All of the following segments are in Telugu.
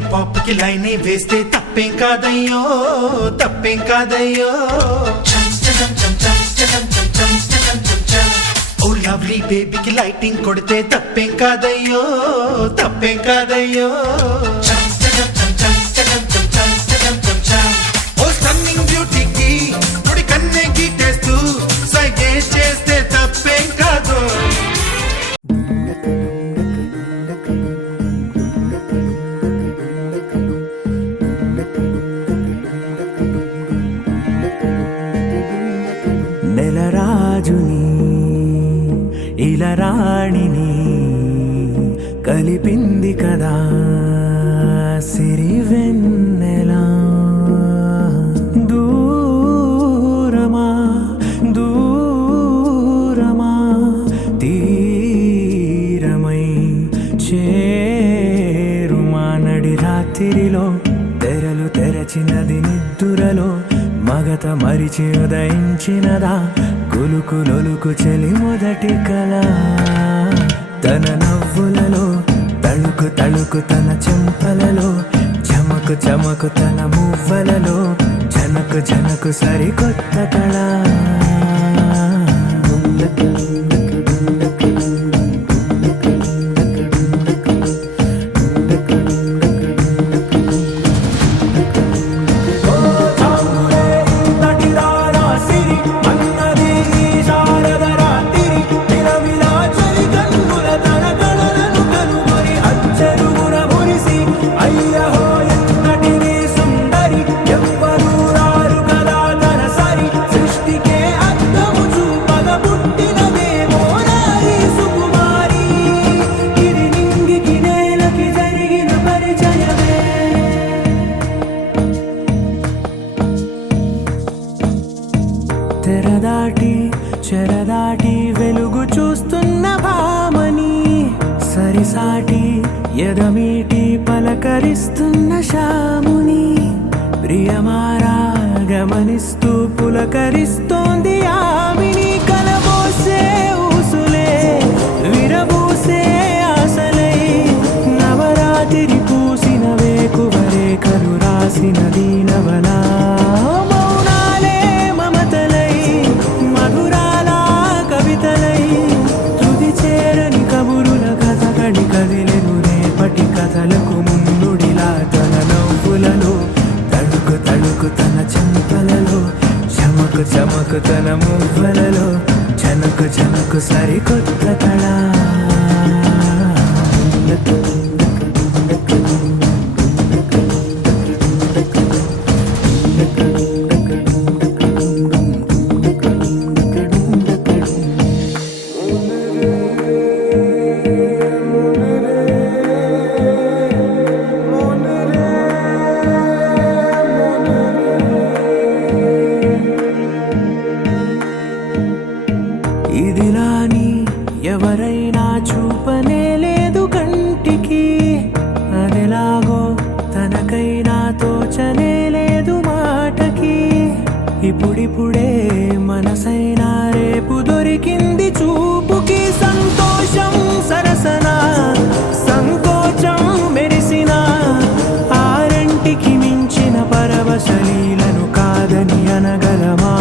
లాలీపాప్ కి లైనే వేస్తే తప్పేం కాదయ్యో తప్పేం కాదయ్యో ఓ లవ్లీ బేబీకి లైటింగ్ కొడితే తప్పేం కాదయ్యో తప్పేం కాదయ్యో ఓ స్టన్నింగ్ బ్యూటీకి నుడి కన్నే గీటేస్తూ సైగే చేస్తే తప్పేం కాదు నెలరాజుని ఇలరాణిని కలిపింది కదా సిరివెన్నెలా దూరమా దూరమా తీరమై చేరుమా నడి రాత్రిలో తెరలు తెరచినది నిద్దురలో మగత మరిచి ఉదయించినదా కులుకులొలుకు చెలి మొదటి కళ తన నవ్వులలో తళుకు తళుకు తన చెంపలలో చమకు చమకు తన మువ్వలలో జనకు జనకు సరికొత్త కళ తెరదాటి చెరదాటి వెలుగు చూస్తున్న భామని సరిసాటి ఎదమీటి పలకరిస్తున్న శాముని ప్రియమారా గమనిస్తూ పులకరిస్తోంది ఆమిని కలబోసే ఊసులే విరబూసే ఆశలై నవరాత్రి పూసిన వేకువరేఖలు రాసిన దీనవనా కదిలెను రేపటి కథలకు ముందుడిలా తన నవ్వులలో తడుకు తడుకు తన చెంపలలో చమకు చమకు తన మువ్వలలో జనకు జనకు సరికొత్త కళ ఇదిలాని ఎవరైనా చూపనే లేదు కంటికి అదెలాగో తనకైనా తోచనే లేదు మాటకి ఇప్పుడిప్పుడే మనసైనా రేపు దొరికింది చూపుకి సంతోషం సరసన సంకోచం మెరిసిన ఆరంటికి మించిన పరవశలీలను కాదని అనగలమా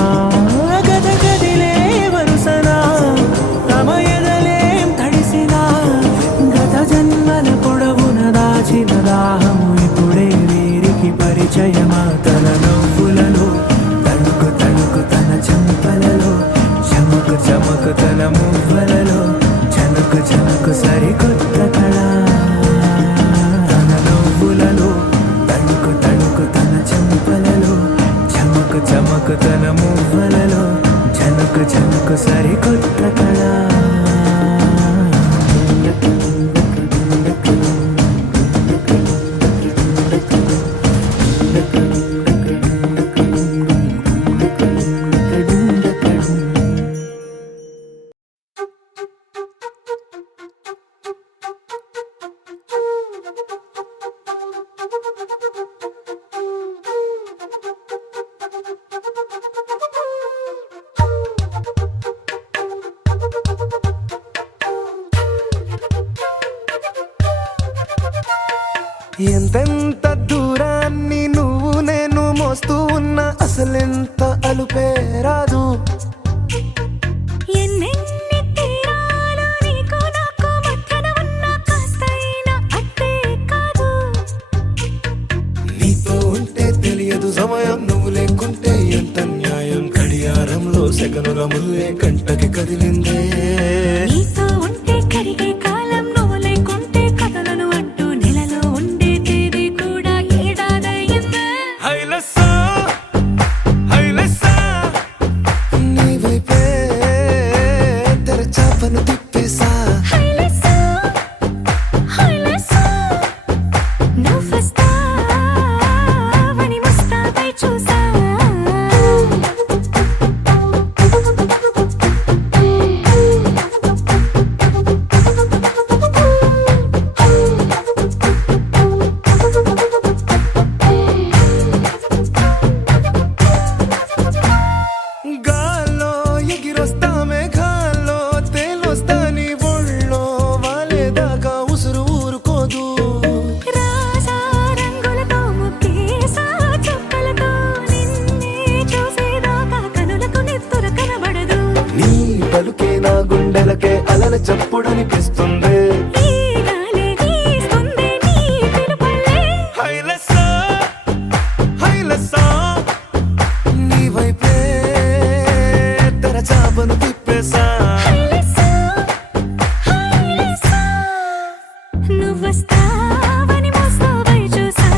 ఎంతెంత దూరాన్ని నువ్వు నేను మోస్తూ ఉన్నా అసలెంత అలుపే రాదు. ఎన్నెన్ని తీరాలు నీకు నాకు మధ్యన ఉన్న కాస్తైనా అట్టే కాదు. నీతో ఉంటే తెలియదు సమయం, నువ్వు లేకుంటే ఎంత న్యాయం. గడియారంలో సెకనుల ముల్లే కంటకి కదిలిందే. నీతో ఉంటే కరిగే కాలం, నువ్వు లేకుంటే కథలను అంటూ నెలలో ఉండే తేదీ కూడా ఏడాదయ్యిందే. హైలెస్సా హైలెస్సా నీ వైపే తెరచాపను తిప్పేసా. హైలెస్సా, హైలెస్సా, నువ్వొస్తావని ముస్తాబై చూసా. గాల్లో ఎగిరొస్తా మేఘాల్లో తేలొస్తా నీ ఒళ్ళో వాలేదాకా ఉసురు ఊరుకోదు. రాజా రంగులతో ముక్కేసా చుక్కలతో నిన్నే చూసేదాకా కనులకు నెత్తుర కనబడదు. నీ పలుకే నా గుండెలకే అలల చప్పుడనిపిస్తుంది. ఈ గాలి వీస్తుంది నీ పిలుపులే. హైలెస్సా హైలెస్సా నీ వైపే తెరచాపను తిప్పేసా. హైలెస్సా, హైలెస్సా, నువ్వొస్తావని ముస్తాబై చూసా.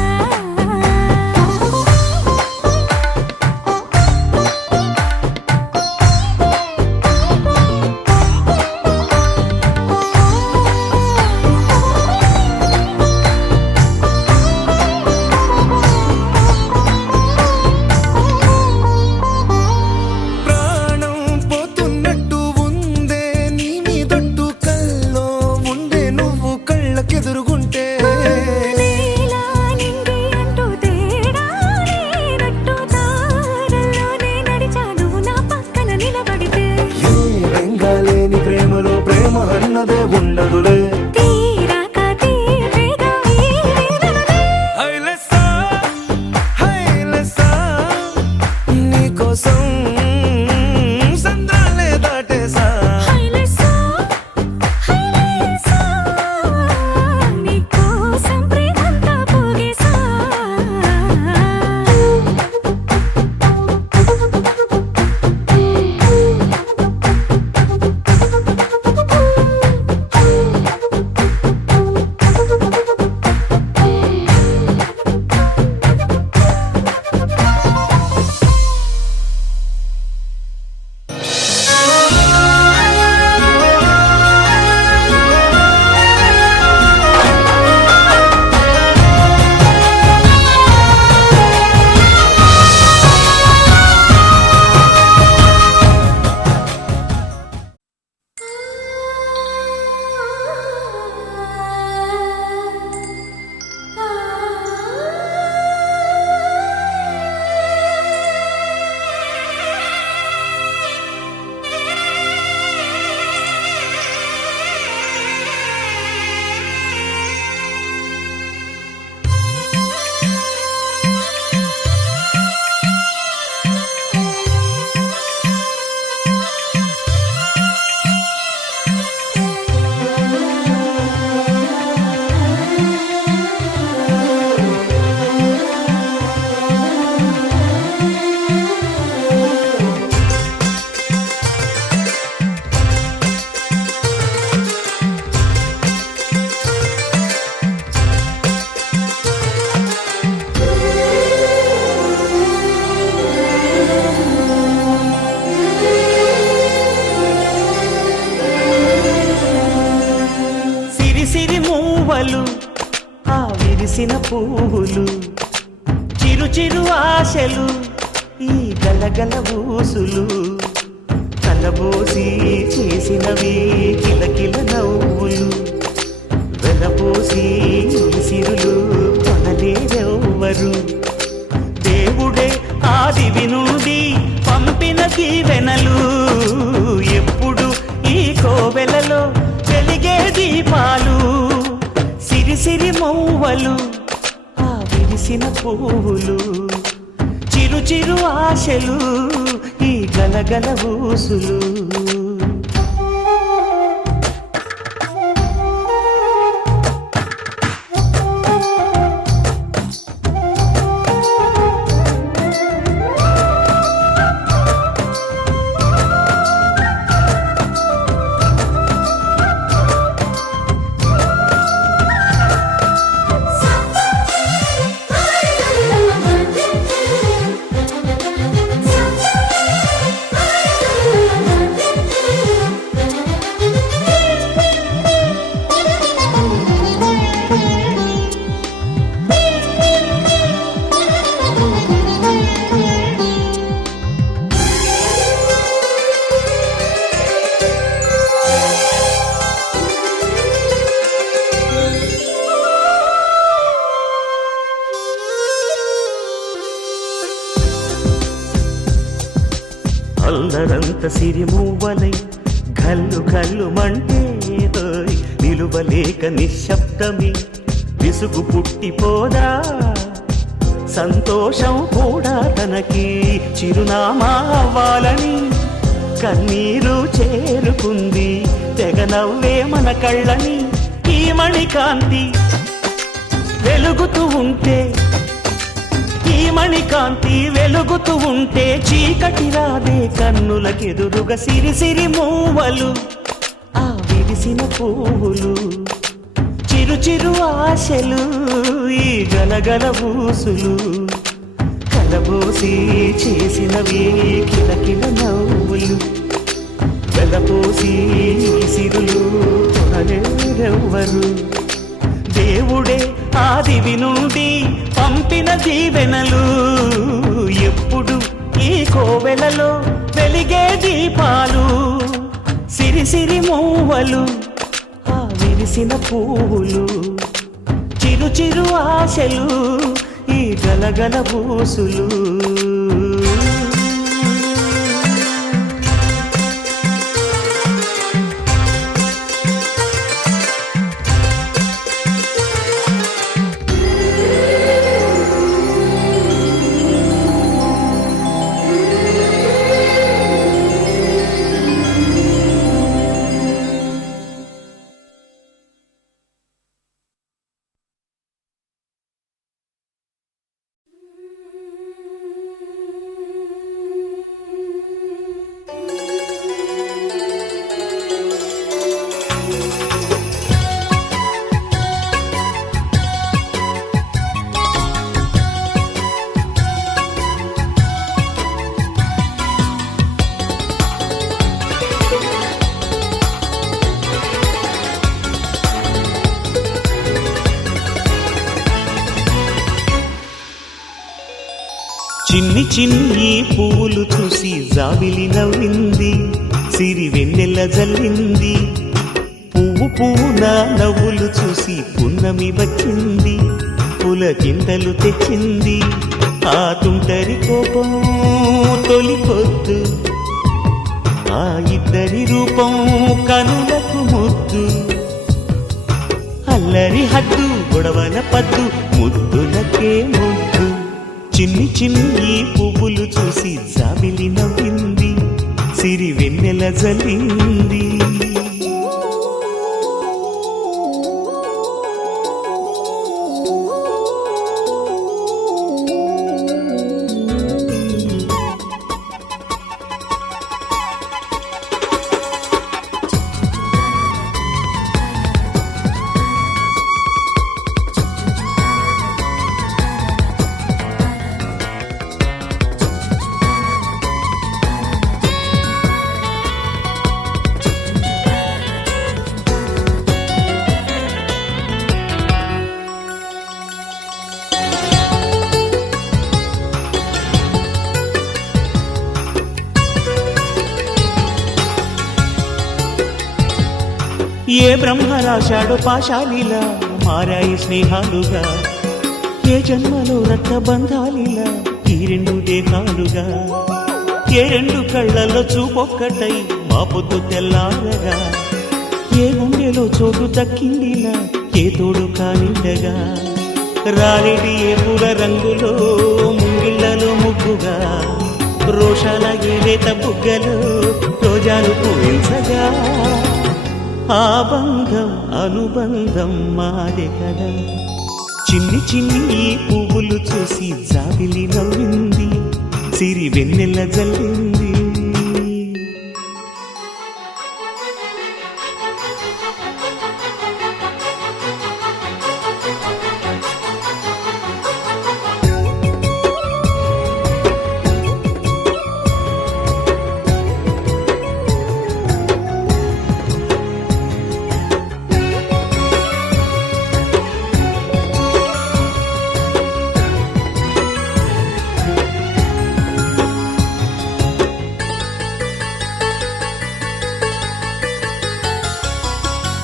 ప్రాణం పోతున్నట్టు ఉందే నీ మీదొట్టు, కల్లో ఉండే నువ్వు కళ్ళకెదురుగుంటే. నీలా నింగి అంటూ తేడా లేనట్టు తారల్లోనే నడిచా నువ్వు నా పక్కన నిలబడితే. ఏ రంగాలేని ప్రేమలో ప్రేమ అన్నదే ఉండదులే. తీరాక తీరేగా ఈ వేదనలే. హైలెస్సా హైలెస్సా నీకోసం సంద్రాలే దాటేసా. హైలెస్సా, హైలెస్సా, నీకోసం ప్రేమంతా పోగేసా. పువ్వులు ఆ విరిసిన పువ్వులు చిరు చిరు ఆశలు ఈ గలగల ఊసులు కలబోసి చేసినవి కిలకిల నవ్వులు వెలబోసి సిరులు కొనలేరెవ్వరు దేవుడే ఆదివి నుండి పంపిన దీవెనలు ఎప్పుడు ఈ కోవెలలో వెలిగే దీపాలు సిరి సిరి మౌవలు విరిసిన పువ్వులు చిరు చిరు ఆశలు ఈ గలగల ఊసులు అల్లరంత సిరిమూవలై గల్లు గల్లు మంటే నిలువలేక నిశ్శబ్దమి విసుగు పుట్టిపోదా సంతోషం కూడా తనకి చిరునామా అవ్వాలని కన్నీరు చేరుకుంది తెగ నవ్వే మన కళ్ళని ఈ మణికాంతి వెలుగుతూ ఉంటే ఈ మణికాంతి వెలుగుతూ ఉంటే చీకటి రాదే కన్నులకెదురుగా సిరి సిరి మూవలు ఆ విరిసిన పువ్వులు చిరు చిరు ఆశలు ఈ గలగల ఊసులు కలబోసి చేసినవి కిలకిల నవ్వులు వెలపోసి సిరులు కొనలేరెవ్వరు దేవుడే ఆదివి నుండి పంపిన దీవెనలు ఎప్పుడు ఈ కోవెలలో వెలిగే దీపాలు సిరి సిరి మూవలు ఆ విరిసిన పువ్వులు చిరు చిరు ఆశలు ఈ గలగల ఊసులు చిన్ని చిన్ని పువ్వులు చూసి జాబిలి నవ్వింది సిరి వెన్నెల జల్లింది పువ్వు పువ్వున నవ్వులు చూసి పున్నమి వచ్చింది పులకింతలు తెచ్చింది ఆ తుంటరి కోపం తొలి పొద్దు ఆ ఇద్దరి రూపం కనులకు ముద్దు అల్లరి హద్దు గొడవల పద్దు ముద్దులకే ముద్దు చిన్ని చిన్ని పువ్వులు చూసి జాబిలి నవ్వింది సిరి వెన్నెల జల్లింది ఏ బ్రహ్మ రాశాడో పాశాలిలా మారాయి స్నేహాలుగా ఏ జన్మలో రక్త బంధాలిలా ఈ రెండు దేహాలుగా ఏ రెండు కళ్ళల్లో చూపొక్కటై మా పొద్దు తెల్లారగా ఏ గుండెలో చోటు దక్కిందిలా ఏ తోడు కానిండగా రాలేడి ఏ పూల రంగులో ముంగిళ్ళలో ముగ్గుగా రోషాల ఏలేత బుగ్గలో రోజాలు పూయించగా ఆ బంధం అనుబంధం మాదే కదా. చిన్ని చిన్ని ఈ పువ్వులు చూసి జాబిలి నవ్వింది, సిరి వెన్నెల జల్లింది.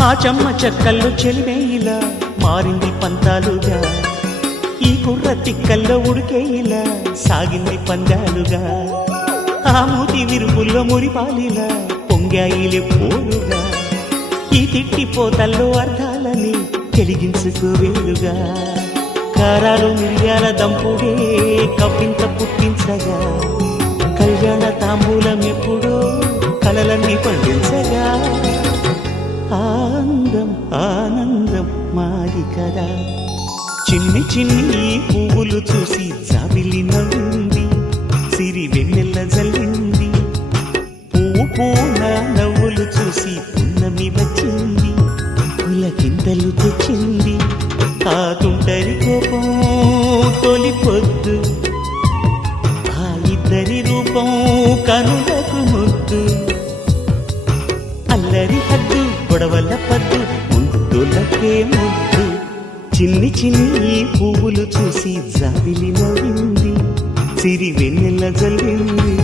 ఆ చెమ్మ చెక్కల్లో చెలిమే ఇలా మారింది పంతాలుగా, ఈ కుర్ర తిక్కల్లో ఉడికే ఇలా సాగింది పందాలుగా. ఆ మూతి విరుపుల్లో మురిపాలిలా పొంగాయిలే పోలుగా, ఈ తిట్టిపోతల్లో అర్థాలని వెలిగించుకోవేలుగా. కారాలు మిరియాల దంపుడే కవ్వింత పుట్టించగా, కళ్యాణ తాంబూలం ఎప్పుడో కలలన్నీ పండించగా. ఆనందం ఆనందం మాది కదా. చిన్ని చిన్ని పువ్వులు చూసి జాబిలి నవ్వింది, సిరి వెన్నెల జల్లింది. పువ్వు పూన నవ్వులు చూసి పున్నమి వచ్చింది, పులకింతలు తెచ్చింది. ఆ తుంటరి కోపం తొలి పొద్దు, ఆ ఇద్దరి రూపం కనులకు ముద్దు. అల్లరి హద్దు గొడవల పద్దు ముద్దులకే ముద్దు. చిన్ని చిన్ని పువ్వులు చూసి జాబిలి నవ్వింది, సిరి వెన్నెల జల్లింది.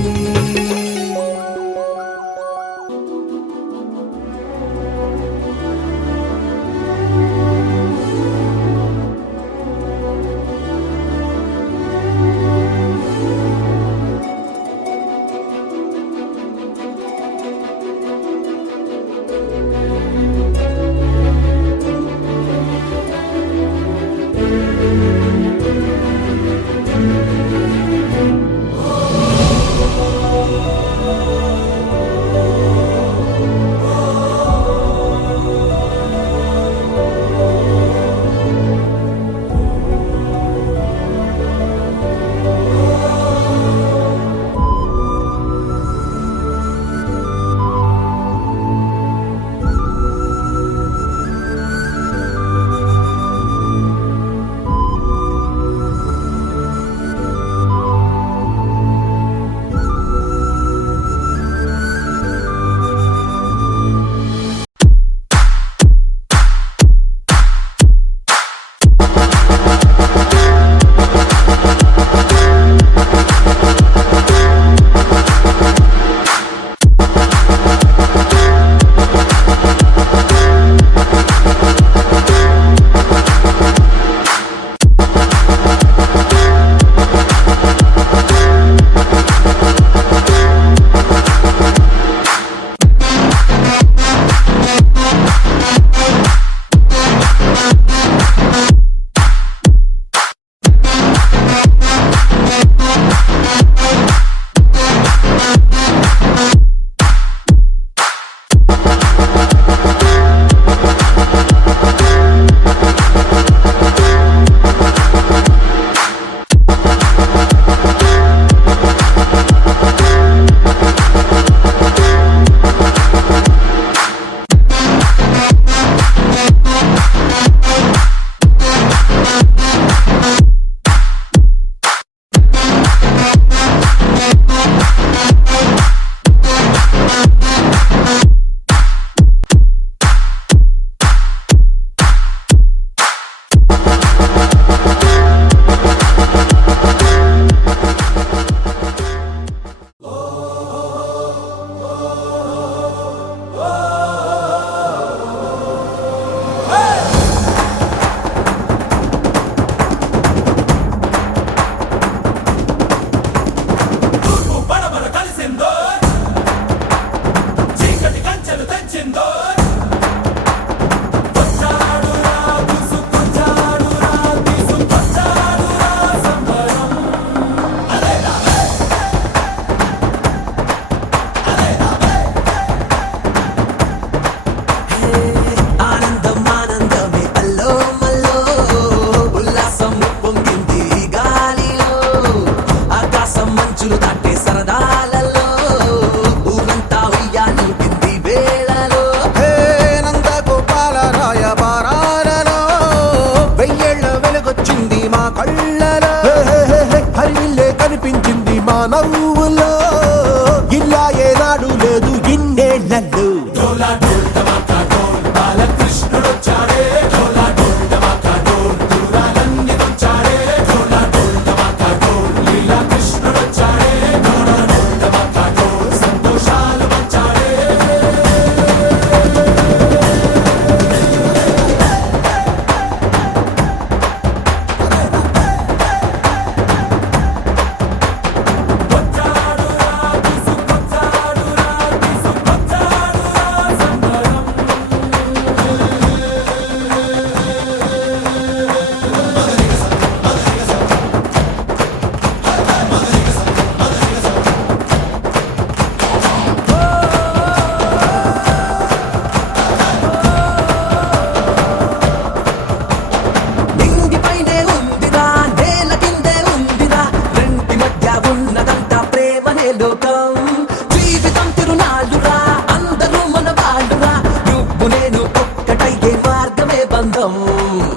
గానం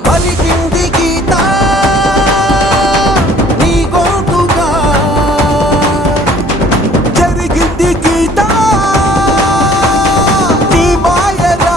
పలికింది గీత నీ గొంతుగా జరిగింది గీత నీ మాయరా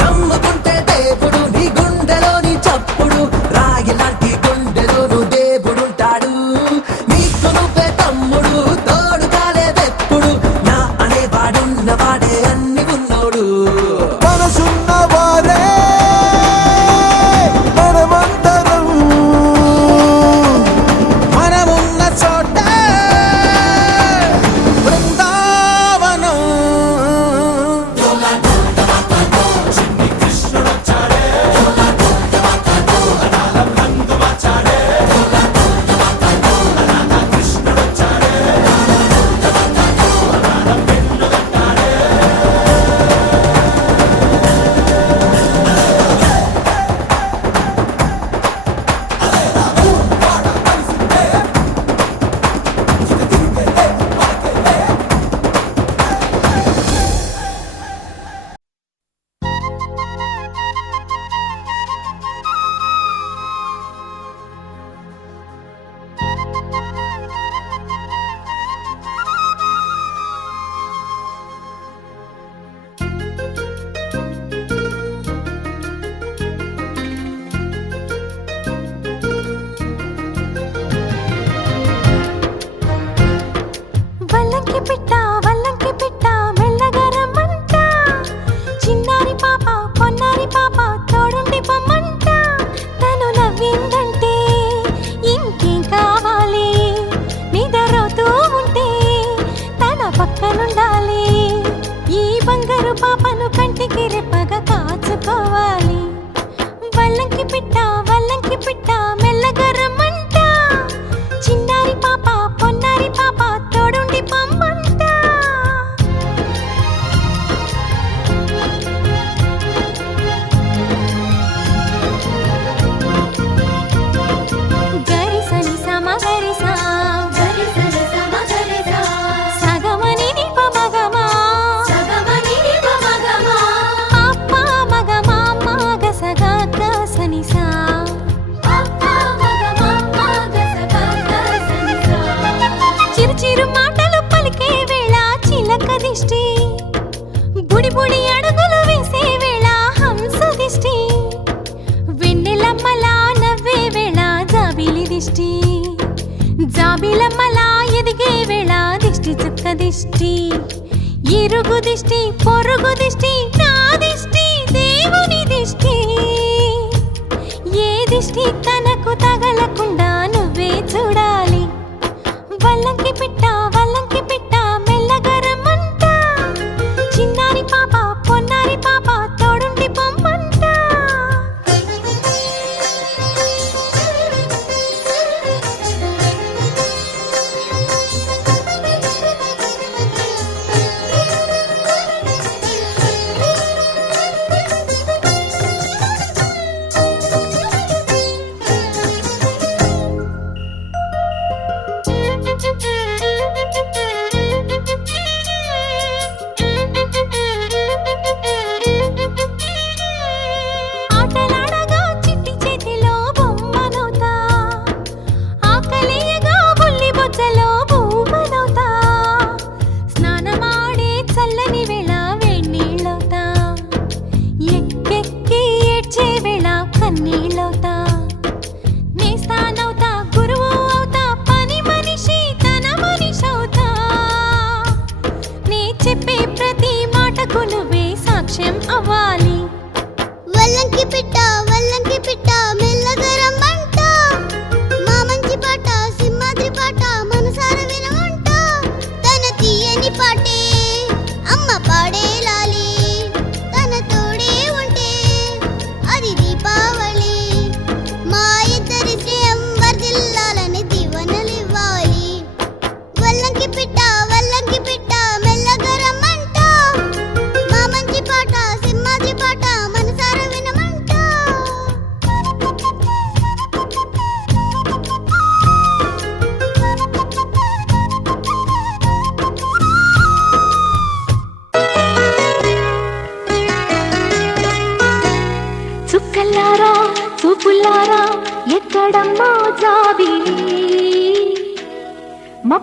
నమ్ముకుంటే దేవుడు నీ గుండెలోని చప్పుడు రాగిలాంటి గుండెలోను దేవుడుంటాడు నీకు నువ్వే తమ్ముడు తోడు కాలేదెప్పుడు నా అనేవాడున్నవాడే అన్ని ఉన్నోడు మనసున్నవారే మనమందరం మనమున్న చోట బృందావనం వల్లంకి పిట్ట మెల్లగా రమ్మంట చిన్నారి పాప పొన్నారి పాప తోడుండి పొమ్మంట తను నవ్విందంటే ఇంకేం కావాలి నిద్రపోతూ ఉంటే తన పక్కనుండాలి ఈ బంగారు పాపను కంటికి రెప్పగా కాచుకోవాలి వల్లంకి పిట్ట మెల్లగా రమ్మంట చిన్నారి పాప పొన్నారి పాప తోడుండి పొమ్మంట గరిసని సమగరిసా సగమని నిప మగమా అప్ప మగమా మగసగా గసనిసా చిరు మాటలు పలికే వేళ చిలక దిష్టి బుడి బుడి అడుగులు వేసే వేళ హంస దిష్టి వెన్నెలమ్మలా నవ్వే వేళ జాబిలి దిష్టి జాబిలమ్మలా ఎదిగే వేళ దిష్టి చుక్క దిష్టి ఇరుగు దిష్టి పొరుగు దిష్టి నా దిష్టి దేవుని దిష్టి ఏ దిష్టి తనకు తగలకుండా నువ్వే చూడాలి వల్లంకి పిట్ట మెల్లగా రమ్మంట చిన్నారి పాప పొన్నారి పాప తోడుండి పొమ్మంట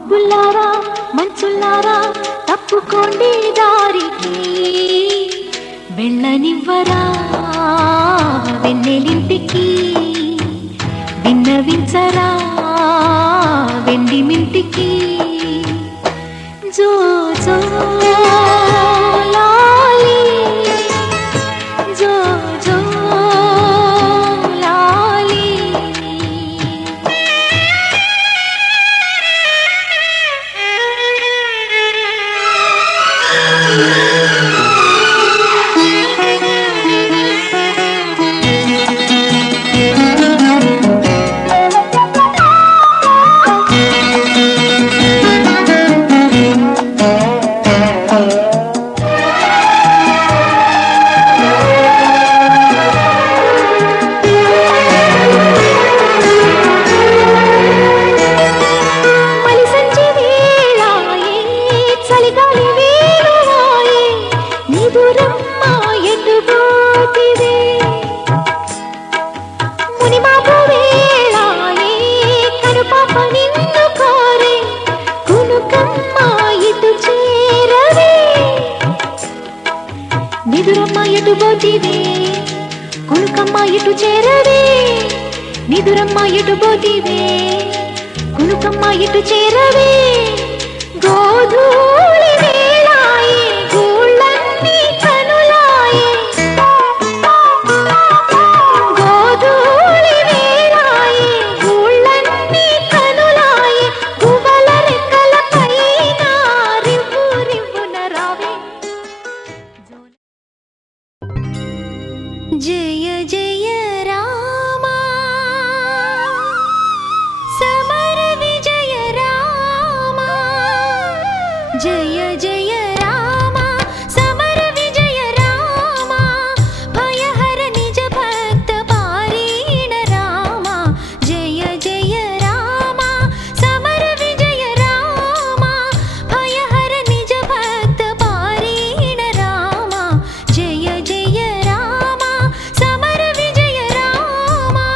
మబ్బుల్లారా మంచుల్లారా తప్పుకోండి దారికి వెళ్ళనివ్వరా వెన్నెలింటికి విన్నవించరా వెండి మింటికి జో జో లాలి జో జో లాలి మలిసంచి వేళాయే చలిగాలి వేళాయే నిదురమ్మ ఎటుపోతివే మునిమాపు వేళాయే కనుపాప నిన్ను కోరే కునుకమ్మ ఇటు చేరవే నిదురమ్మ ఎటుపోతివే కునుకమ్మ ఇటు చేరవే నిదురమ్మ ఎటుపోతివే కునుకమ్మ ఇటు చేరవే గోధూళి వేళాయే గూళ్ళన్నీ కనులాయే గోధూళి వేళాయే గూళ్ళన్నీ కనులాయే గువ్వల రెక్కల పైన రివ్వు రివ్వున రావే జయ జయ రామా సమర విజయ రామా జయ జయ రామా సమర విజయ రామా భయహర నిజ భక్త పారీణ రామా జయ జయ రామా సమర విజయ రామా భయహర నిజ భక్త పారీణ రామా జయ జయ రామా సమర విజయ రామా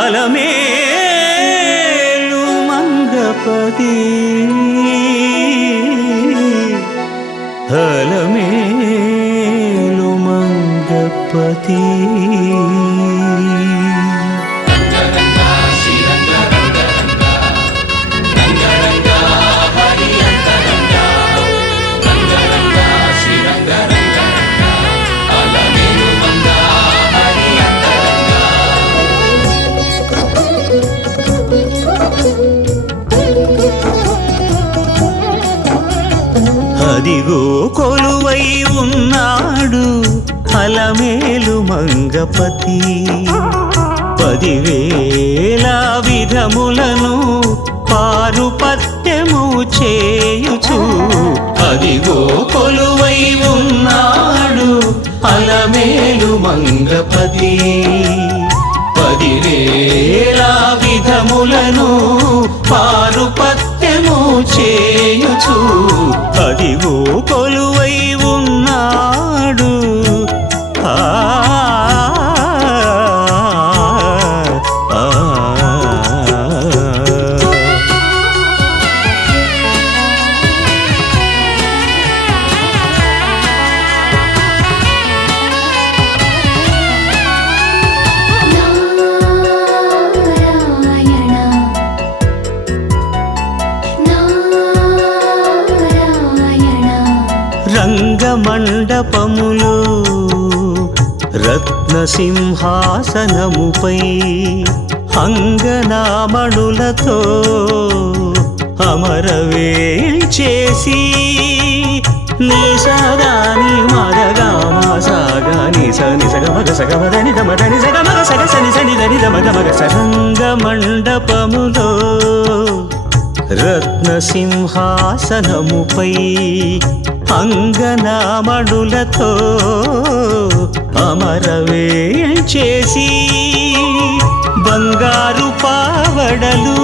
అలమేలు మంగపతి అలమేలు మంగపతి అదిగో కొలువై ఉన్నాడు అలమేలు మంగపతి 10,000 విధములను పారుపత్యము చేయుచు అదిగో కొలువై ఉన్నాడు అలమేలు మంగపతి 10,000 విధములను పారుపత్యము చేయుచు అదిగో కొలువై ఉన్నాడు రంగమండపములో రత్నసింహాసనముపై అంగనామణులతో అమరవేల్చేసి నిసదాని మదగామ సాగాని సని సగమగ సగమదని దమదని సగమగ సగ సని సని దని దమదమగ రంగమండపములో రత్నసింహాసనముపై అంగనామణులతో అమరవేల్చేసి బంగారు పావడలు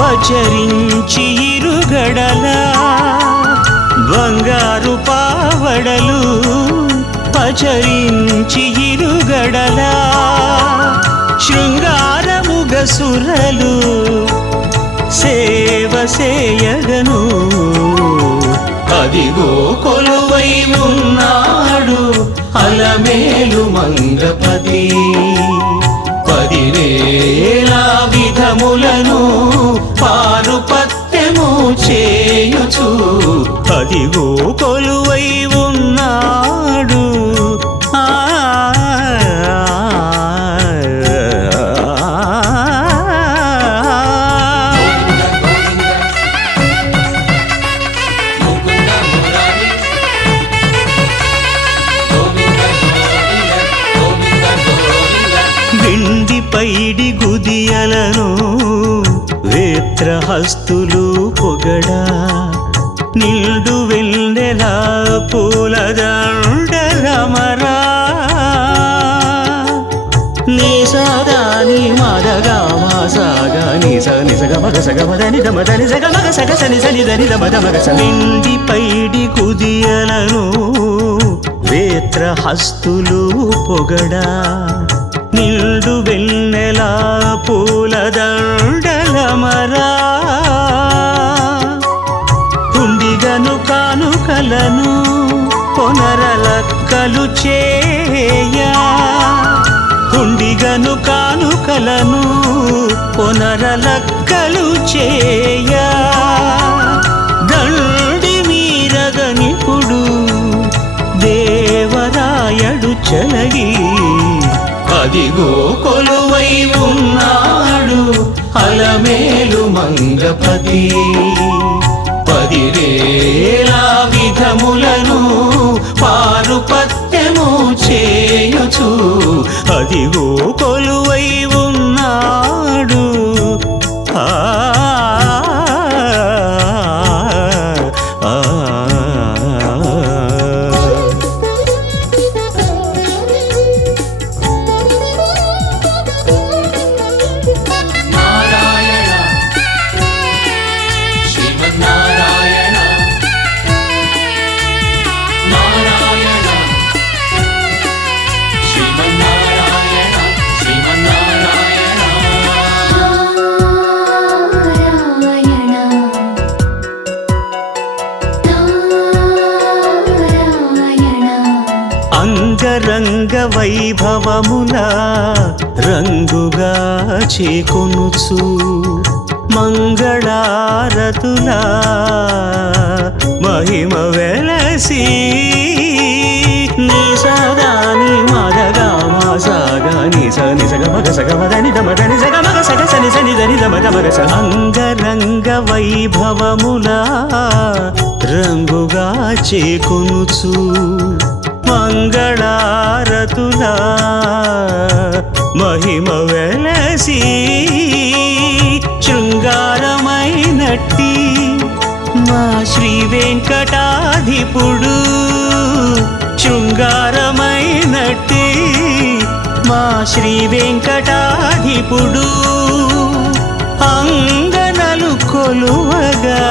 పచరించి ఇరుగడల బంగారు పావడలు పచరించి ఇరుగడల శృంగారముగ సురలు సేవ సేయగను అదిగో కొలువై ఉన్నాడు అలమేలు మంగపతి 10,000 విధములను పారుపత్యము చేయుచు అదిగో కొలువై ఉన్నాడు పైడి గుదియలను వేత్రహస్తులు పొగడా నిండు వెన్నెల పూలదండలమరా నిసదాని మదగా మాసాగా నిస నిసగ మగ సగ మదని దమదని సగ మగ సగ సని సని దని దమదమగ నిండి పైడి గుదియలను వేత్రహస్తులు పొగడా నిండు వెన్నెల పూలదండలమరా హుండిగను కానుకలను పొనరలక్కలు చేయా హుండిగను కానుకలను పొనరలక్కలు చేయా దండి మీరగనిపుడు దేవరాయడు చలగి అదిగో కొలువై ఉన్నాడు అలమేలు మంగపతి 10,000 విధములను పారుపత్యము చేయుచు అదిగో కొలువై ఉన్నాడు శ్రీమన్నారాయణ వైభవముల రంగుగా చేకొనుచు మంగళారతుల మహిమ వెలసి నిసదాని మదగా మాసాగా నిస నిసగ మగ సగ మదని దమదని సగ మగ సగ సని సని దని దమ దమగ స అంగరంగ వైభవముల రంగుగా చేకొనుచు మంగళారతుల మహిమ వెలసి శృంగారమైనట్టి మా శ్రీ వెంకటాధిపుడు శృంగారమైనట్టి మా శ్రీ వెంకటాధిపుడు అంగనలు కొలువగా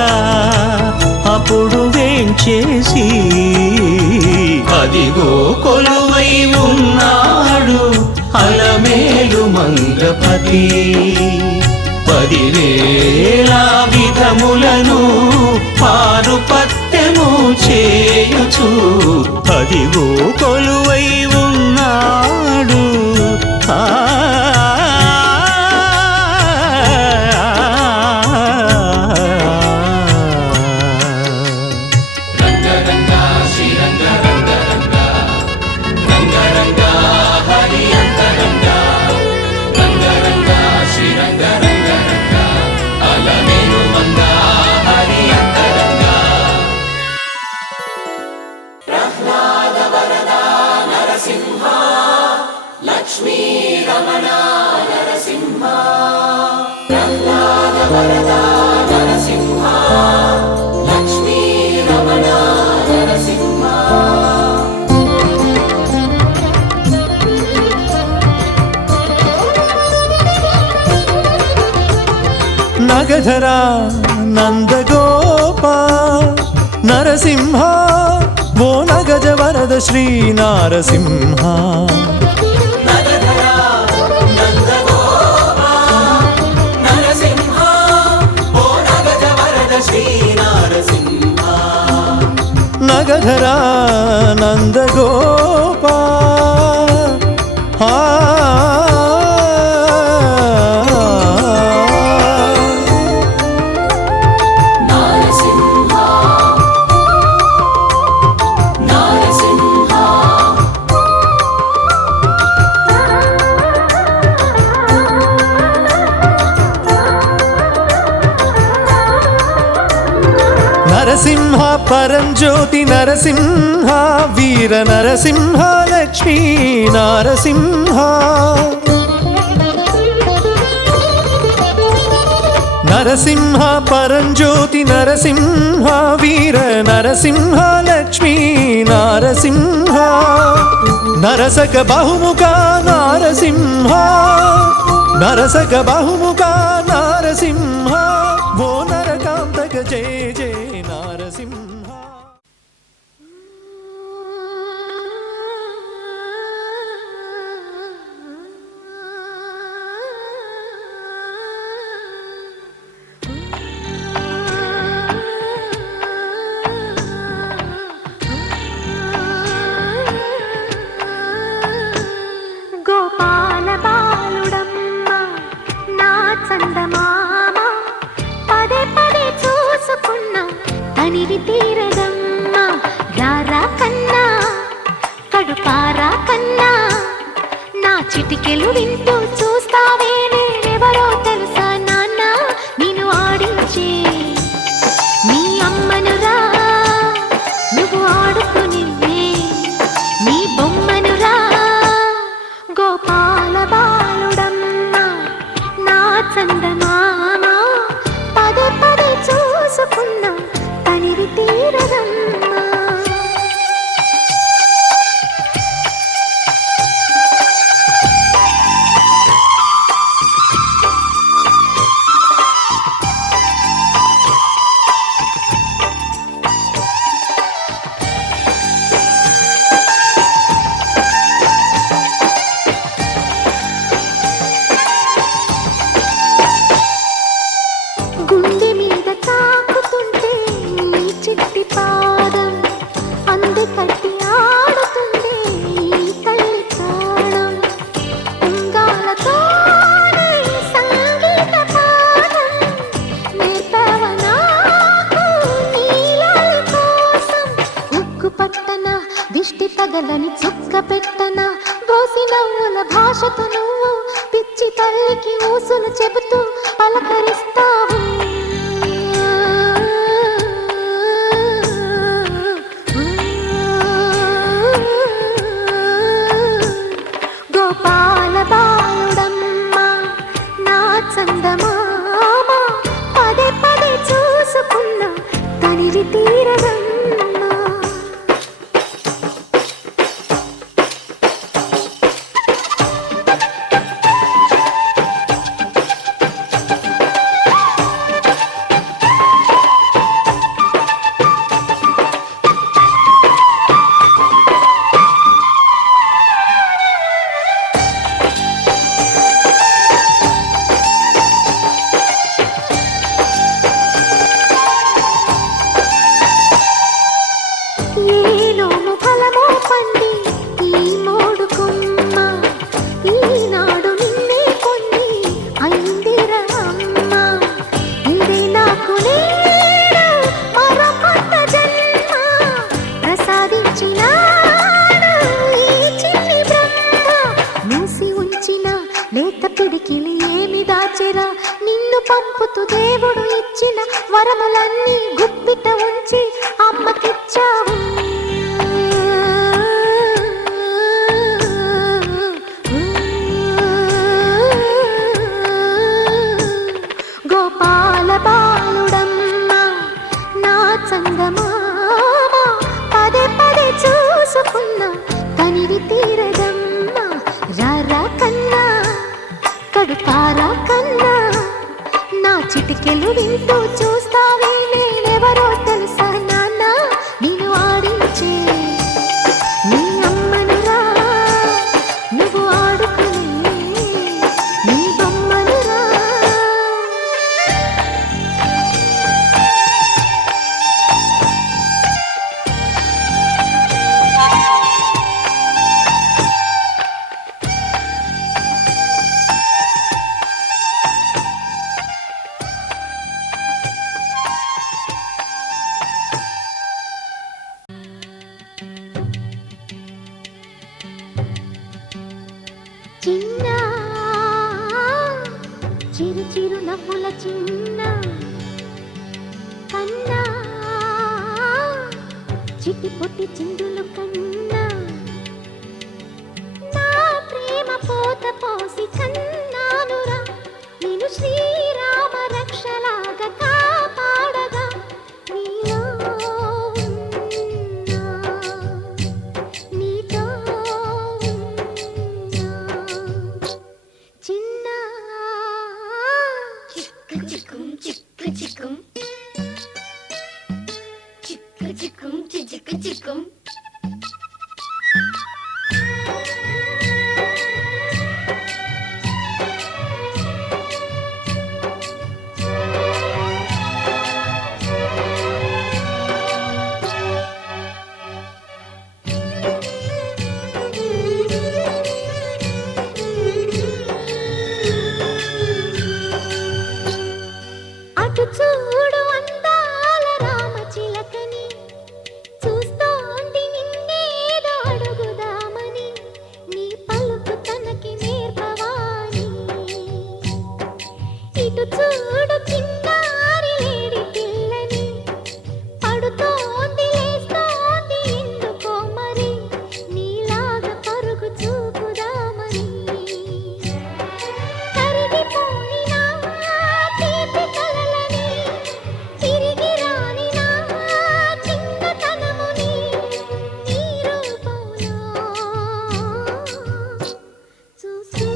అప్పుడు వేంచేసి అదిగో కొలువై ఉన్నాడు అలమేలు మంగపతి 10,000 విధములను పారుపత్యము చేయుచు అదిగో కొలువై ఉన్నాడు నగధరా నందగోప నరసింహ ఓ నగజ వరద శ్రీ నారసింహ నగధరా నందగోప నరసింహ పరంజ్యోతి నరసింహ వీర నరసింహ లక్ష్మీ నారసింహ నరసింహ పరంజ్యోతి నరసింహ వీర నరసింహ లక్ష్మీ నారసింహ నరసక బహుముఖ నారసింహ నరసక బహుముఖ నారసింహ ఓ నరకాంతక జయ జయ నారసింహ. గోపాల బాలుడమ్మ నా చందమామ పదే పదే చూసుకున్నా తనివి తీరదమ్మ రారా కన్నా కడుపారా కన్నా నా చిటికెలు వింటూ చూస్తావే నేనెవరో తెలుసా నాన్న నేను ఆడించే నీ అమ్మనురా నువ్వు ఆడుకుని నీ బొమ్మనురా గోపాల బాలుడమ్మ నా చందమామ పదే పదే చూసుకున్నా తనివి తీరదమ్మ. కళ్ళని చుక్క పెట్టనా బోసి నవ్వుల భాషతో నువ్వు పిచ్చి తల్లికి ఊసులు చెబుతూ పలకరిస్తావు గోపాల బాలుడమ్మ నా చందమామ పదే పదే చూసుకున్నా తనివి తీరదమ్మా లేత పిడికిలి ఏమి దాచెరా నిన్ను పంపుతూ దేవుడు ఇచ్చిన వరములన్నీ గుప్పిట ఉంచి అమ్మకిచ్చావు గోపాల బాలుడమ్మ నా చందమామ పదే పదే చూసుకున్నా తనివి తీరదమ్మా రారా కన్నా కడుపారా కన్నా నా చిటికెలు వింటూ చూస్తావే నేనెవరో తెలుసా నాన్న నిన్ను ఆడించే నీ అమ్మనురా నువ్వు ఆడుకునే నీ బొమ్మనురా చిన్న చిరు చిరు నవ్వుల చిన్న కన్నా చిట్టి పొట్టి చిందులు కన్నా నా ప్రేమ పోత పోసి కన్నానురా నేను శ్రీరామ రక్షలాగా కాపాడగా నీలో నీతో చిన్న చిక్కు చిక్కుం చిక్కు చిక్కుం చిక్కు చిక్కుం చిక్కు చిక్కుం అటు చూడు అందాల రామచిలకని చూస్తోంది నిన్నేదో అడుగుదామని నీ పలుకు తనకి నేర్పవాని ఇటు చూడు చిన్నారి లేడి పిల్లని పడుతోంది లేస్తోంది ఎందుకో మరి నీలాగా పరుగు చూపుదామని కరిగిపోని నా తీపి కలలని తిరిగి రాని నా చిన్నతనముని నీ రూపంలో చూస్తూ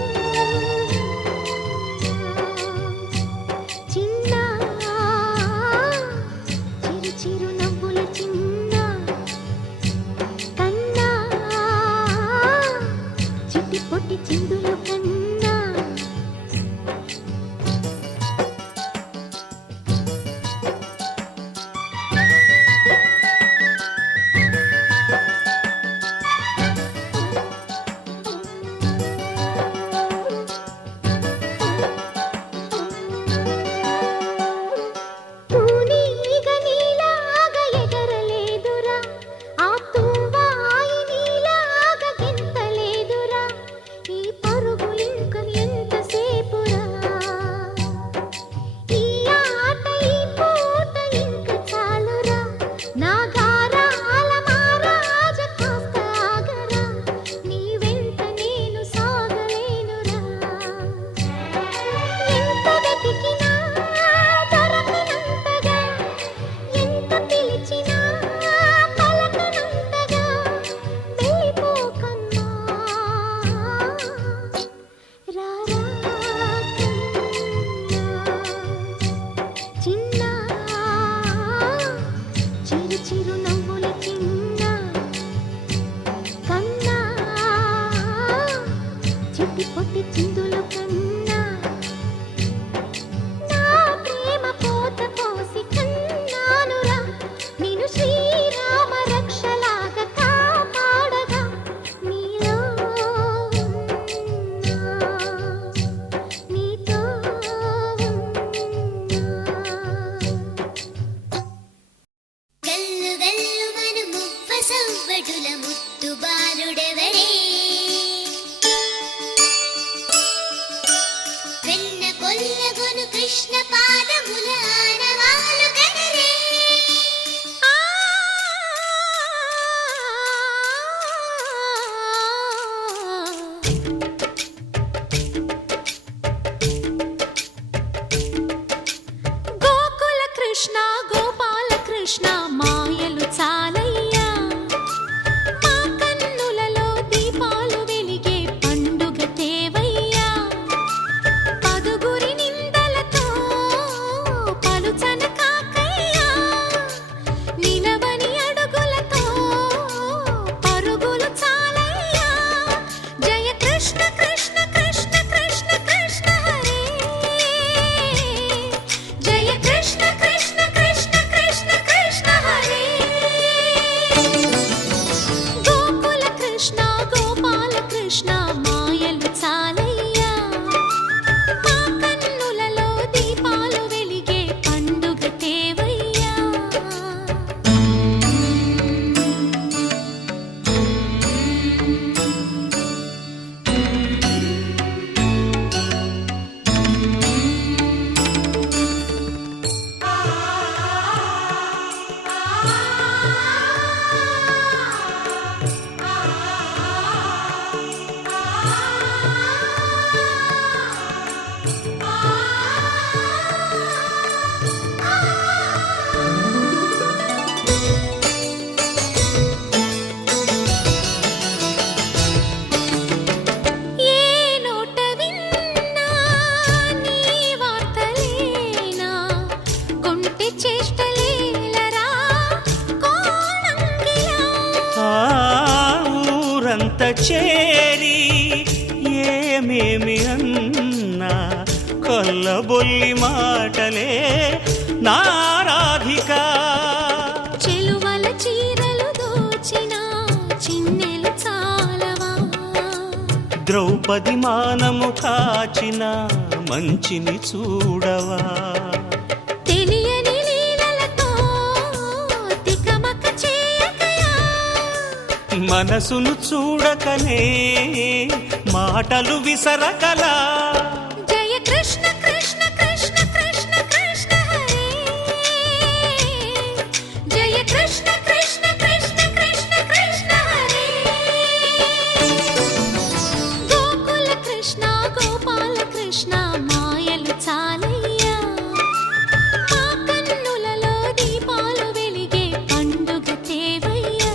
చేరి ఏమేమి అన్నా కొల్లబొల్లి మాటలే నారాధిక చెలువల చీరలు దోచిన చిన్నెలు చాలవా ద్రౌపది మానము కాచిన మంచిని చూడవా తెలియని లీలలతో తికమక చేయకయా మనసును చూడకనే మాటలు విసరకలా జయ కృష్ణ కృష్ణ కృష్ణ కృష్ణ కృష్ణ హరే జయ కృష్ణ కృష్ణ కృష్ణ కృష్ణ కృష్ణ హరే గోకుల కృష్ణ గోపాల కృష్ణ మాయలు చాలయ్యా మా కన్నులలో దీపాలు వెలిగే పండుగ తేవయ్యా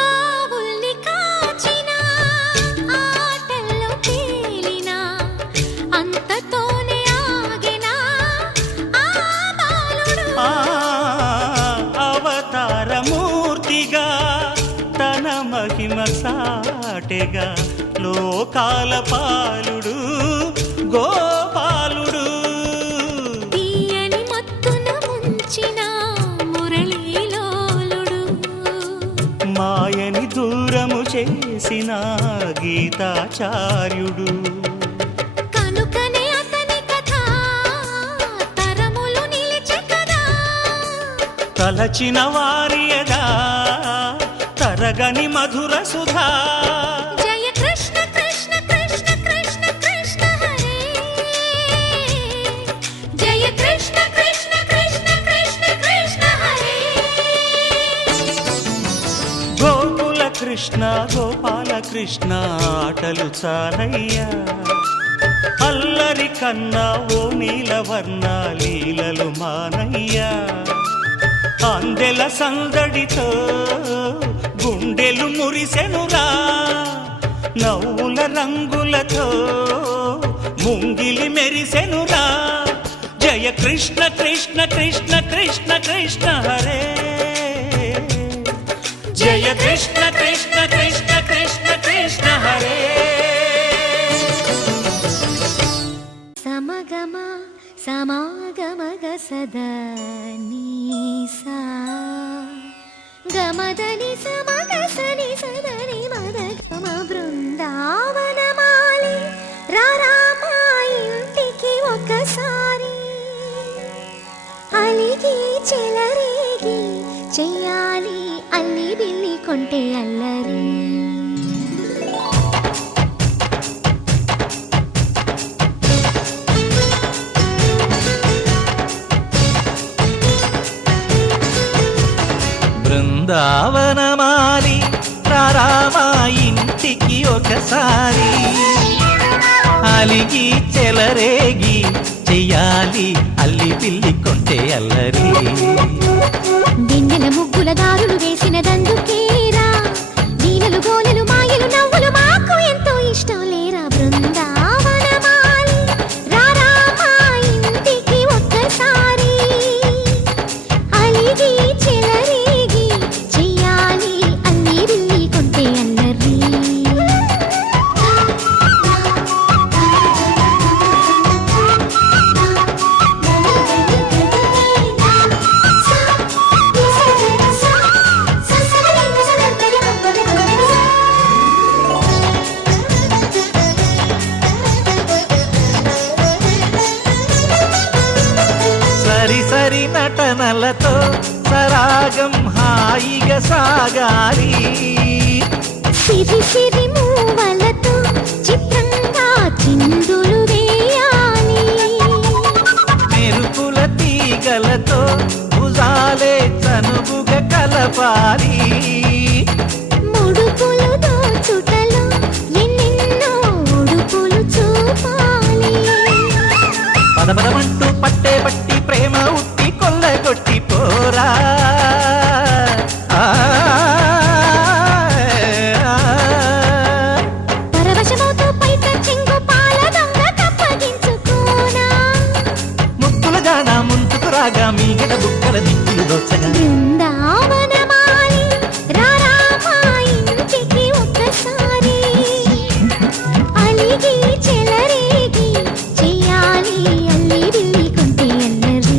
ఆవుల్ని కాచిన ఆటల్లో తేలిన అంతతోనే ఆగిన ఆ బాలుడు అవతారమూర్తిగా తన మహిమ సాటెగా లోకాల పాలుడు గోపాలుడు తీయని మత్తున ముంచిన మురళీలోలుడు మాయని దూరము చేసిన గీతాచార్యుడు కనుకనే అతని కథ తరములు నిలిచే కదా తలచిన వారియదా తరగని మధుర సుధా జయ కృష్ణ కృష్ణ కృష్ణ కృష్ణ కృష్ణ హరే జయ కృష్ణ కృష్ణ కృష్ణ కృష్ణ కృష్ణ హరే గోకుల కృష్ణ గోపాల కృష్ణ ఆటలు చాలయ్యా అల్లరి కన్నా ఓ నీలవర్ణ లీలలు మానయ్యా అందెల సందడితో గుండెలు మురిసెనురా నవ్వుల రంగులతో ముంగిలి మెరిసెనురా జయ కృష్ణ కృష్ణ కృష్ణ కృష్ణ కృష్ణ హరే జయ కృష్ణ కృష్ణ కృష్ణ కృష్ణ కృష్ణ హరే సమగమ సమాగమగ సదా నీసా గమదని సమగ సని సదని మద గమ బృందావనమాలి రారామా ఇంటికి ఒకసారి అలిగి చెలరేగి చెయ్యాలి అల్లి బిల్లి కొంటే అల్లరి బృందావనమాలి రారామా ఇంటికి ఒకసారి అలిగి చెలరేగి చెయ్యాలి అల్లి పిల్లి కొంటే అల్లరి వెన్నెల ముగ్గుల దారులు వేసిన దందుకేరా వీణలు గోలెలు మాయలు నవ్వులు మాకు ఎంతో ఇష్టం లేరా బృందావనమాలి రారామా ఇంటికి ఒక్కసారి అలిగి చెలరేగి చెయ్యాలి అల్లి బిల్లి కొంటే అల్లరి సరి సరి నటనలతో సరాగం హాయిగా సాగాలి సిరి సిరి మూవలతో చిత్రంగా చిందులు వేయాలి మెరుపుల తీగలతో భుజాలే చనువుగా కలపాలి ముడుపులు దోచుటలో ఎన్నెన్నో ఉడుపులు చూపాలి పదపదమంటూ పట్టే పట్టి ప్రేమ ఉట్టి కొల్లగొట్టి పోరా పరవశమవుతూ పైట చెంగు పాల దొంగ కప్పగించుకోనా ముక్కుల జాడ ముందుకు రాగా మీగడ బుక్కల దిక్కులు దోచగా బృందావనమాలి రారా మా ఇంటికి ఒక్కసారి అలిగి చెలరేగి చెయ్యాలి అల్లి బిల్లి కొంటే అల్లరి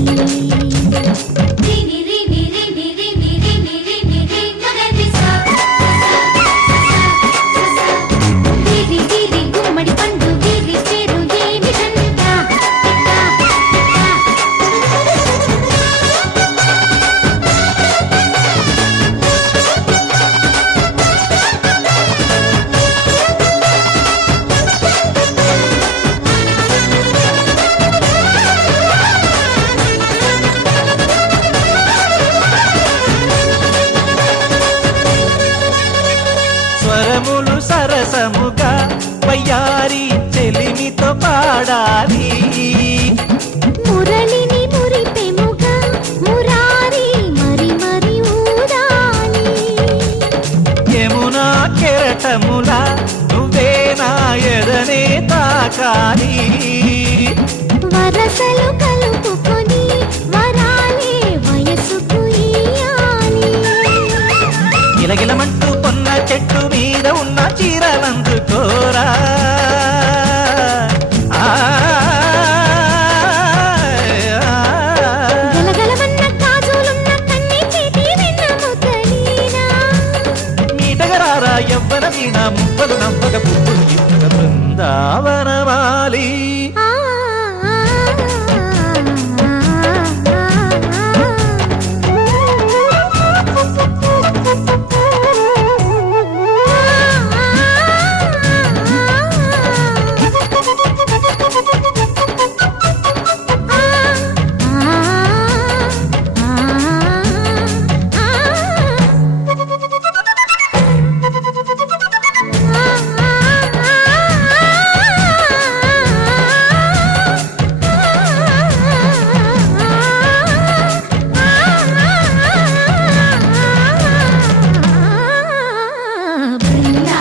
గుమ్మడి పండు వీరి పేరు ఏమిటంట స్వరములు సరసముగా వయ్యారి చెలిమితో పాడాలి మురళిని మురిపెముగా మురారి మరి మరి ఊదాలి యమునా కెరటములా నువ్వే నా ఎదనే తాకాలి వరసలు కలుపుకొని వరాలే వయసుకు ఇయ్యాలి గిలగిలమంటూ పొన్న చెట్టు మీద ఉన్న చీరలందుకోరా గలగలమన్న కాజులున్న కన్ని చేతి వెన్న ముద్దలీనా మీటగరారా ఎవ్వర వీణ మువ్వలు నవ్వగ పువ్వులు ఇప్పుడ బృందావనమాలి ఆ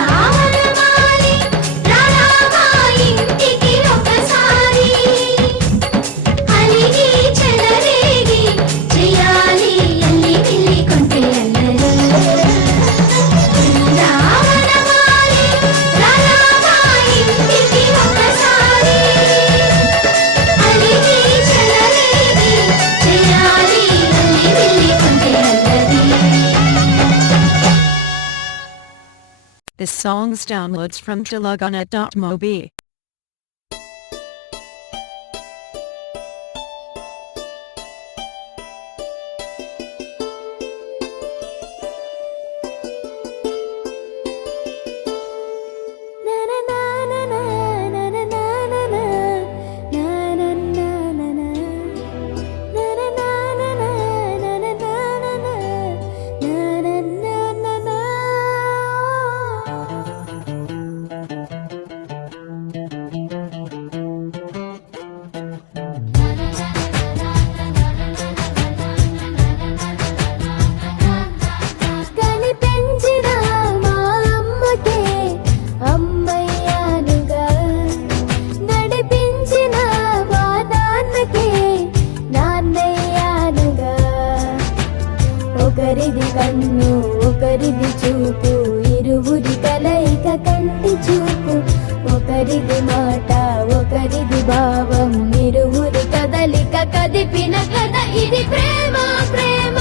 బృందావనమాలి రారా మా ఇంటికి ఒకసారి అలిగి చెలరేగి చెయ్యాలి అల్లి బిల్లి కొంటే అల్లరి బృందావనమాలి రారా మా ఇంటికి ఒకసారి అలిగి చెలరేగి చెయ్యాలి అల్లి బిల్లి కొంటే అల్లరి. This song's downloads from Telagana.mobi. కనిపించిన మా అమ్మకే అమ్మయ్యానుగా నడిపించిన మా నాన్నకే నాన్నయ్యానుగా ఒకరిది కన్ను ఒకరిది చూపు ఇరువురి కలయిక కంటి చూపు ఒకరిది మాట ఒకరిది భావం ఇరువురి కదలిక కదిపిన కథ ఇది ప్రేమ ప్రేమ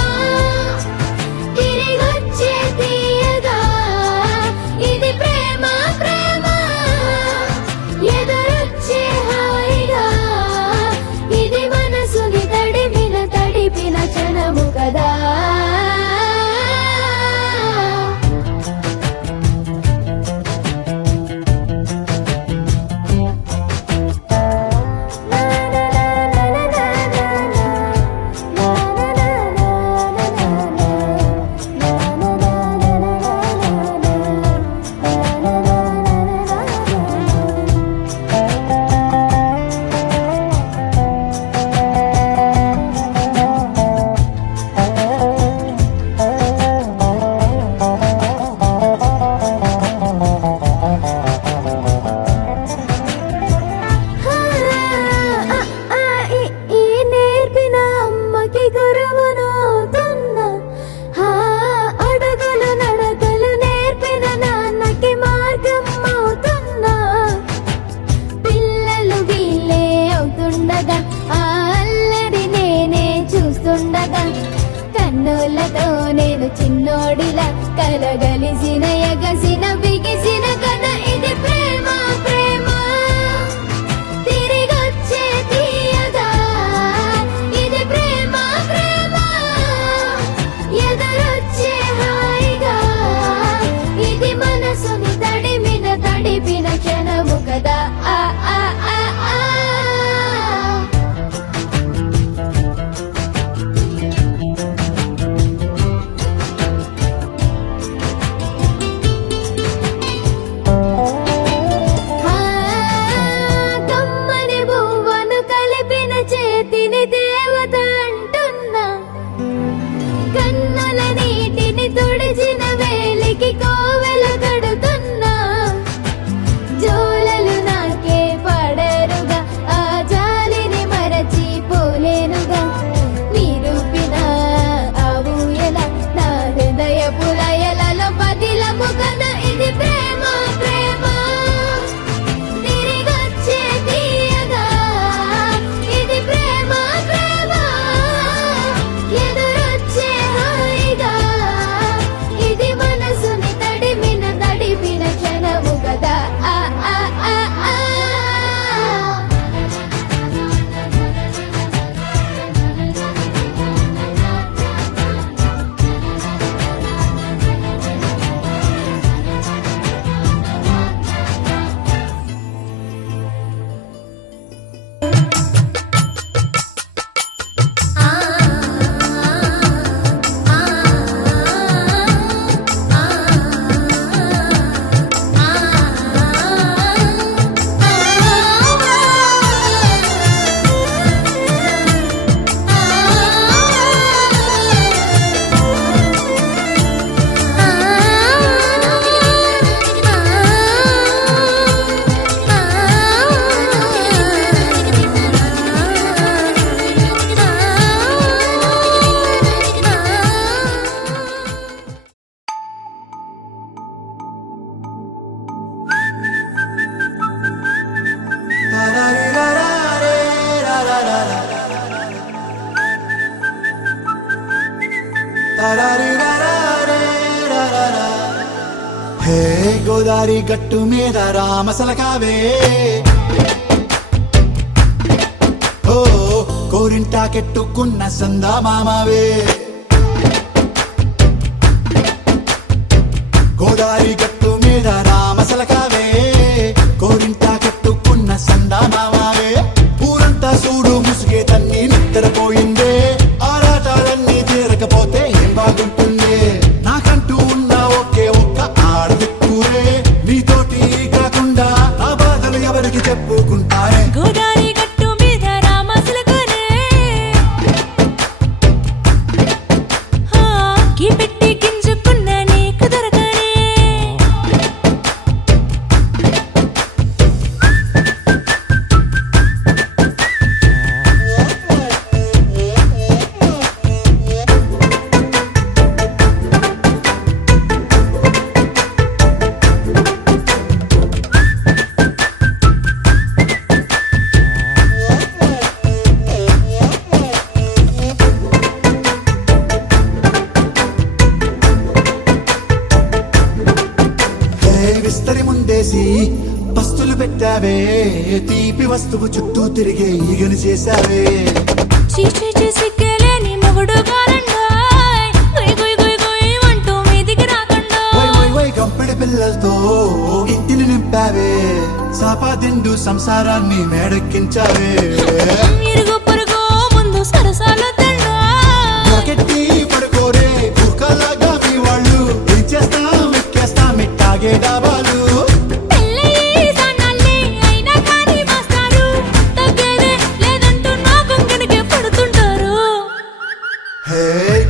తిరిగొచ్చే తీయగా ఇది ప్రేమ ప్రేమ ఎదురొచ్చే హాయిగా ఇది మనసుని తడిమిన కలగలిసిన ఎగసిన బిగిసిన కథ ఇది ప్రేమ ప్రేమ తిరిగొచ్చే తీయగా ఇది ప్రేమ ప్రేమ ఎదురొచ్చే హాయిగా ఇది మనసుని తడిపిన క్షణము కదా ఆ ఆ ఆ ఆ కమ్మని బువ్వను కలిపిన చేతిని దేవత అంటున్నా కన్నుల నీటిని తుడిచిన వేలికి కోవెలు కడుతున్నా జోలలు నాకే పడరుగా ఆ జాలిని మరచి పోలేనుగా నిరూపిన ఆ ఊయల నా హృదయ పులయలలో పదిలము కదా ఇది ప్రేమ ప్రేమ తిరిగొచ్చే తీయగా ఇది ప్రేమ ప్రేమ ఎదురొచ్చే హాయిగా ఇది మనసుని తడిపిన క్షణము కదా ఆ ఆ ఆ ఆ హే గోదారి గట్టు మీద రామసలకావే ఓ కోరింటా కెట్టుకున్న సందా మామావే గోదారి గట్టు మీద రామసలకావే కోరింటా కెట్టుకున్న సందా మామావే ఊరంతా చూడు ముసుగే తన్ని నిద్రపోయిందే ఆరాటాలన్నీ తీరకపోతే ఏం బాగుంటుంది నాకంటూ ఉన్న ఒకే ఒక్క ఆడదిక్కురే నీతోటి కాకుండా నా బాధలు ఎవరికి చెప్పుకుంటారే గోదారి గట్టు మీద రామసులకనే కి పెట్టి గింజుకున్న నీకు దొరకనే విస్తరి ముందేసి పస్తులు పెట్టావే తీపి వస్తువు చుట్టూ తిరిగే ఈగను చేశావే చీచి సిగ్గలేని మొగుడు కాలండాయ్ గుయ్ గుయ్ గుయ్ గుయ్ అంటూ మీదికి రాకుండా వై కంపెడి పిల్లలతో ఇంటిని నింపావే సాపాదిండు సంసారాన్ని మేడెక్కించావే ఇరుగు పొరుగు ముందు సరసాలు తండా రాకెట్టి పడుకోరే కుక్కలాగా మీ వాళ్ళు ఏం చేస్తాం ఎక్కేస్తాం ఇట్టాగే డాబాలు పెళ్ళయి సన్నాళ్ళే అయినా కానీ మాస్తారు తగ్గేదే లేదంటూ నా కొంగనికే పడుతుంటారు హే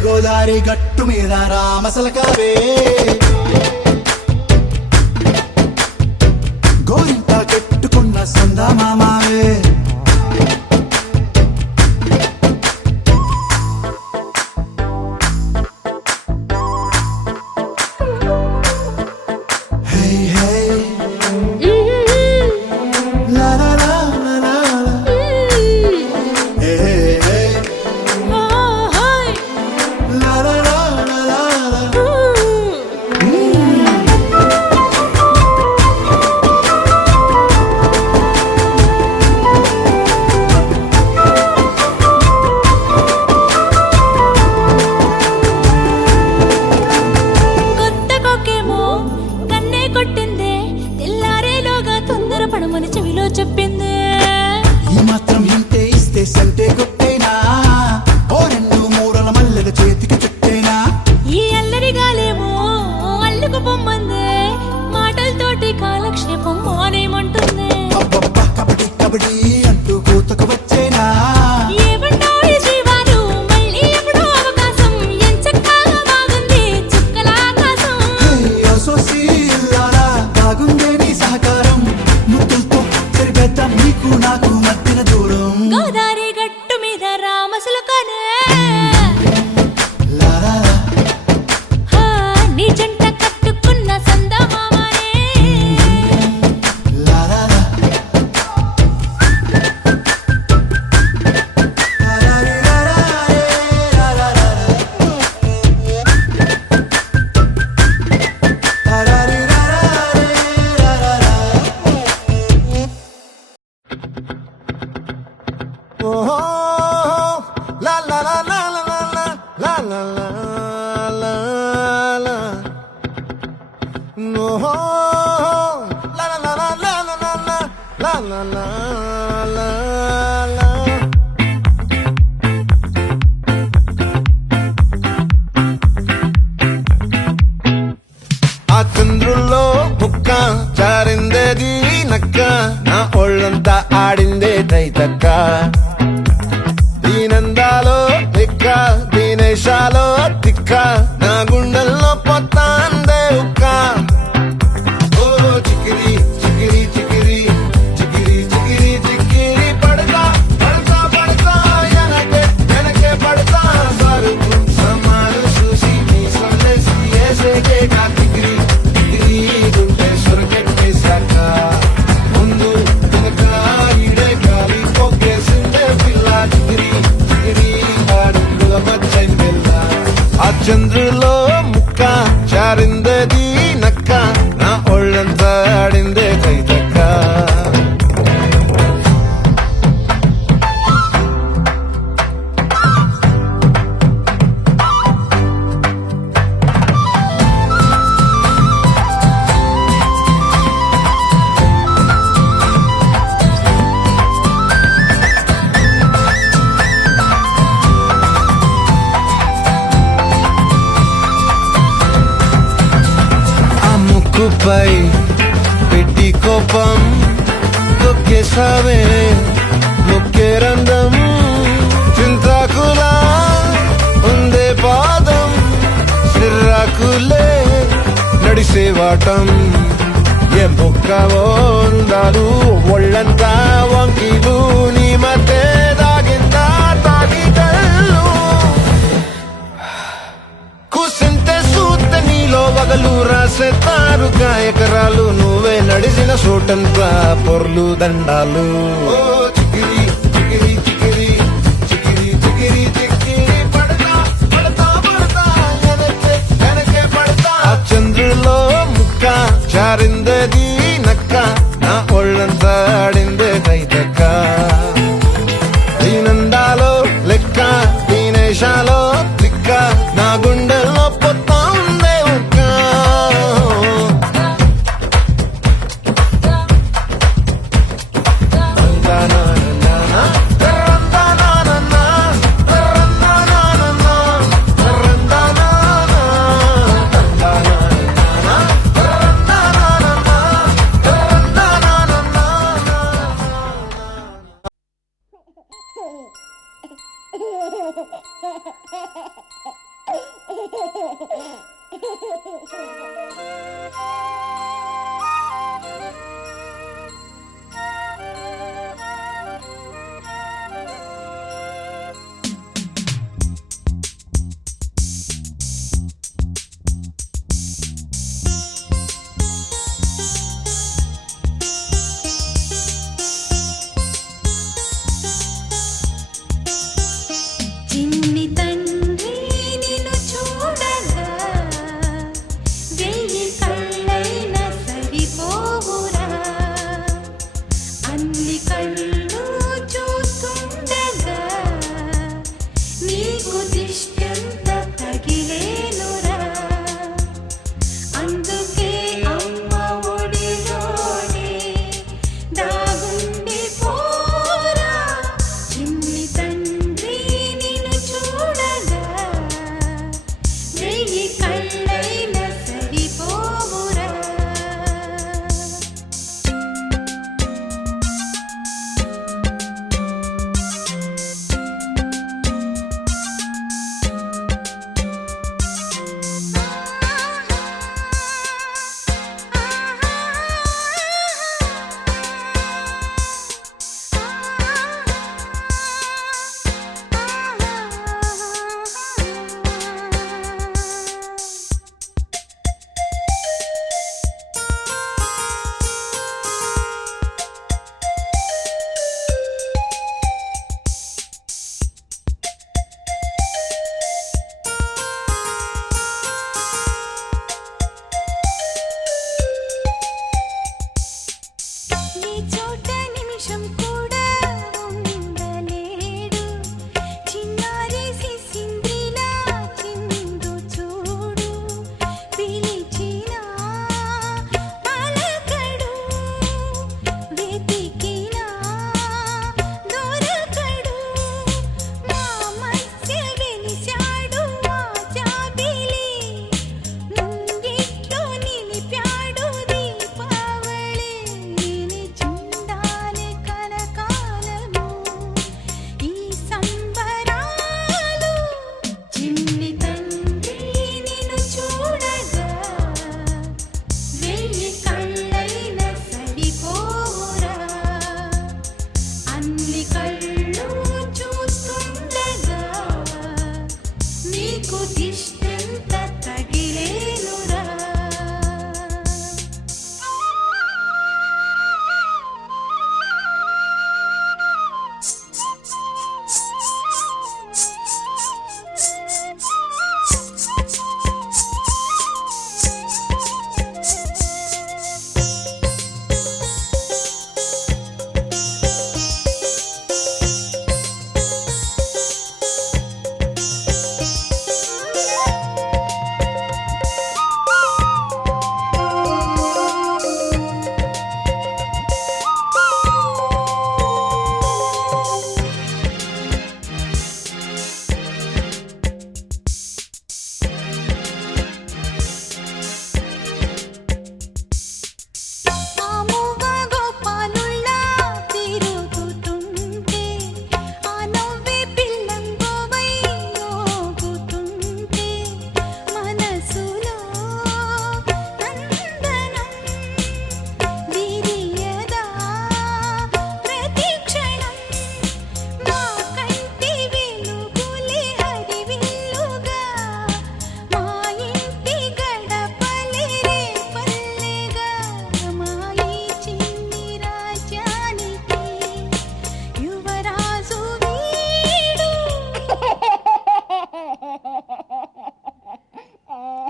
గోదారి గట్టు మీద రామసలకావే గోరింట కెట్టుకున్న సందా మామావే Hey, hey, la la la la la la. Hey, hey, hey, la la la la la la. లా, లా, లా. ఆ చంద్రుల్లో బుక్క జారిందేది నక్క నా ఒళ్ళంతా ఆడిందే తైతక్క దీనందాలో తిక్క దీనేశాలో తిక్క నా గుండెల్లో పొత్తాందే ఉక్క ఓ చికిరి చికిరి చికిరి చికిరి చికిరి చికిరి పడతా పడతా పడతా వెనకే వెనకే పడతా సరుకు సమాలు చూసి నీ సొల్లేసి ఏసేకే కా చికిరి చికిరి గుంటే సొరకెట్టేశాక ముందు వెనక ఈడే గాలి పొగ్గేసిందే పిల్ల చికిరి చికిరి ఆడుకుల మచ్చైన పిల్ల ఆ చంద్రులో ముక్క చారిందది నక్క నా ఒళ్ళంతా ఆడిందే తైతక్క ఆ ముక్కుపై పెట్టి కోపం తొక్కేసావే ముక్కే రంధం చింతాకులా ఉందే పాదం సిర్రాకులే నడిసేవాటం ఏ ముక్కవో ఉందాలు ఒళ్ళంతా వంకీలు నీ మధ్య దాగిందా తాగిటల్లు కూసింతే సూత నీలో వగలు రాసేతారుగా ఎకరాలు నువ్వే నడిసిన చోటంతా పొర్లు దండాలు ఓ చికిరి చికిరి చికిరి చికిరి చికిరి చికిరి పడతా పడతా పడతా వెనకే వెనకే పడతా ఆ చంద్రులో ముక్క చారిందది నక్క నా ఒళ్ళంతా ఆడిందే తైతక్క దీనందాలో లెక్క దీనేశాలో దిక్క నా గుండెల్లో పొత్తా ఉందే ఉక్క రందానానానా, రందానానానా, రందానానానా, రందానానా, రందానానానా, రందానానానా, రందానానానా. చిన్ని తండ్రి నిన్ను చూడగా వెయ్యి కళ్ళైన సరిపోవురా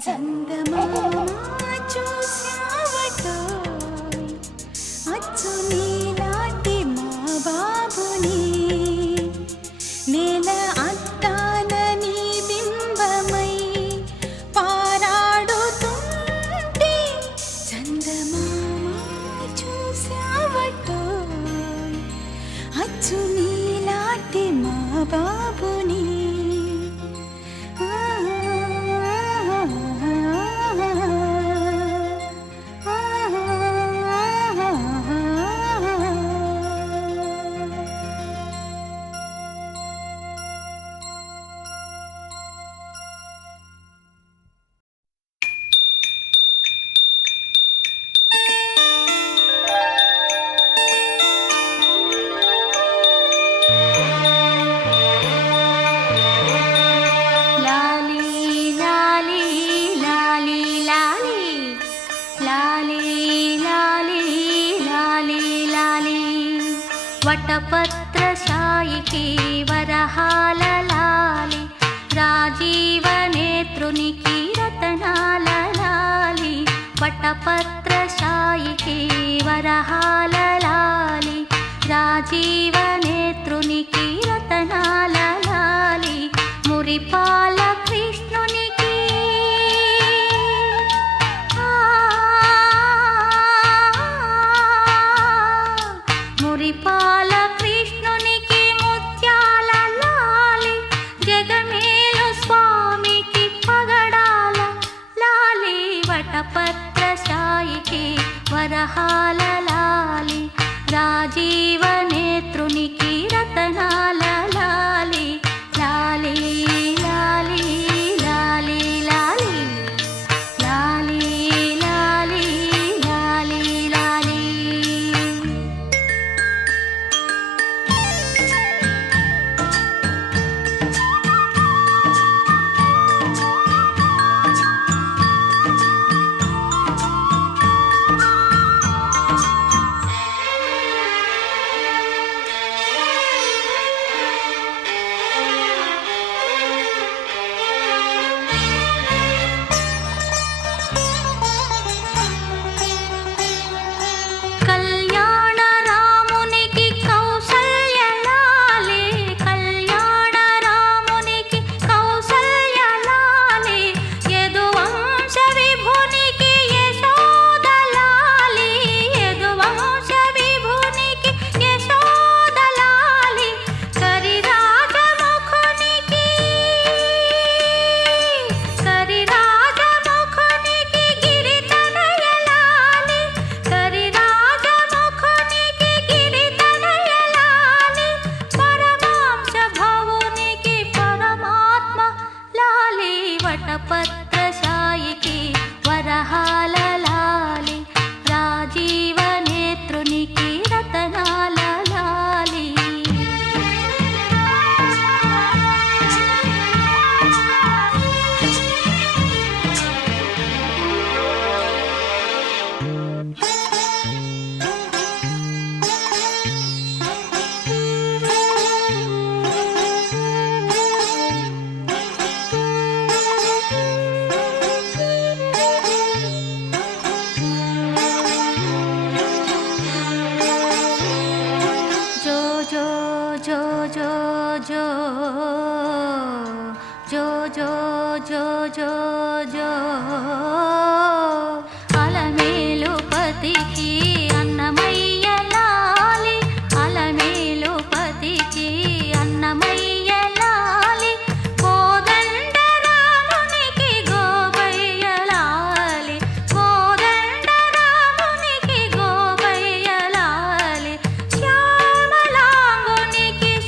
చందమామ చూశావటోయ్ అచ్చు నీలాంటి మా బాబుని నేల అద్దాన నీ బింబమై పారాడుతుంటే చందమామ చూశావటోయ్ అచ్చు నీలాంటి మా బాబుని వటపత్రశాయికి వరహాల లాలి రాజీవనేత్రునికి రతనాల లాలి వటపత్రశాయికి వరహాల లాలి రాజీవనేత్రునికి రతనాల లాలి మురిపాల కృష్ణునికి మురిపాల కృష్ణునికి ముత్యాల లాలి జగమేలు స్వామికి పగడాల లాలి వటపత్రశాయికి వరహాల లాలి రాజీవనేత్రునికి రతనాల లాలి లాలి లాలి లాలి లాలి లాలి లాలి లాలి లాలి వటపత్రశాయికి వరహాల లాలి రాజీవనేత్రునికి రతనాల లాలి అలమేలు పతికి అన్నమయ్య లాలి అలమేలు పతికి అన్నమయ్య లాలి కోదండ రామునికి గోపయ్య లాలి కోదండ రామునికి గోపయ్య లాలి శ్యామలాంగునికి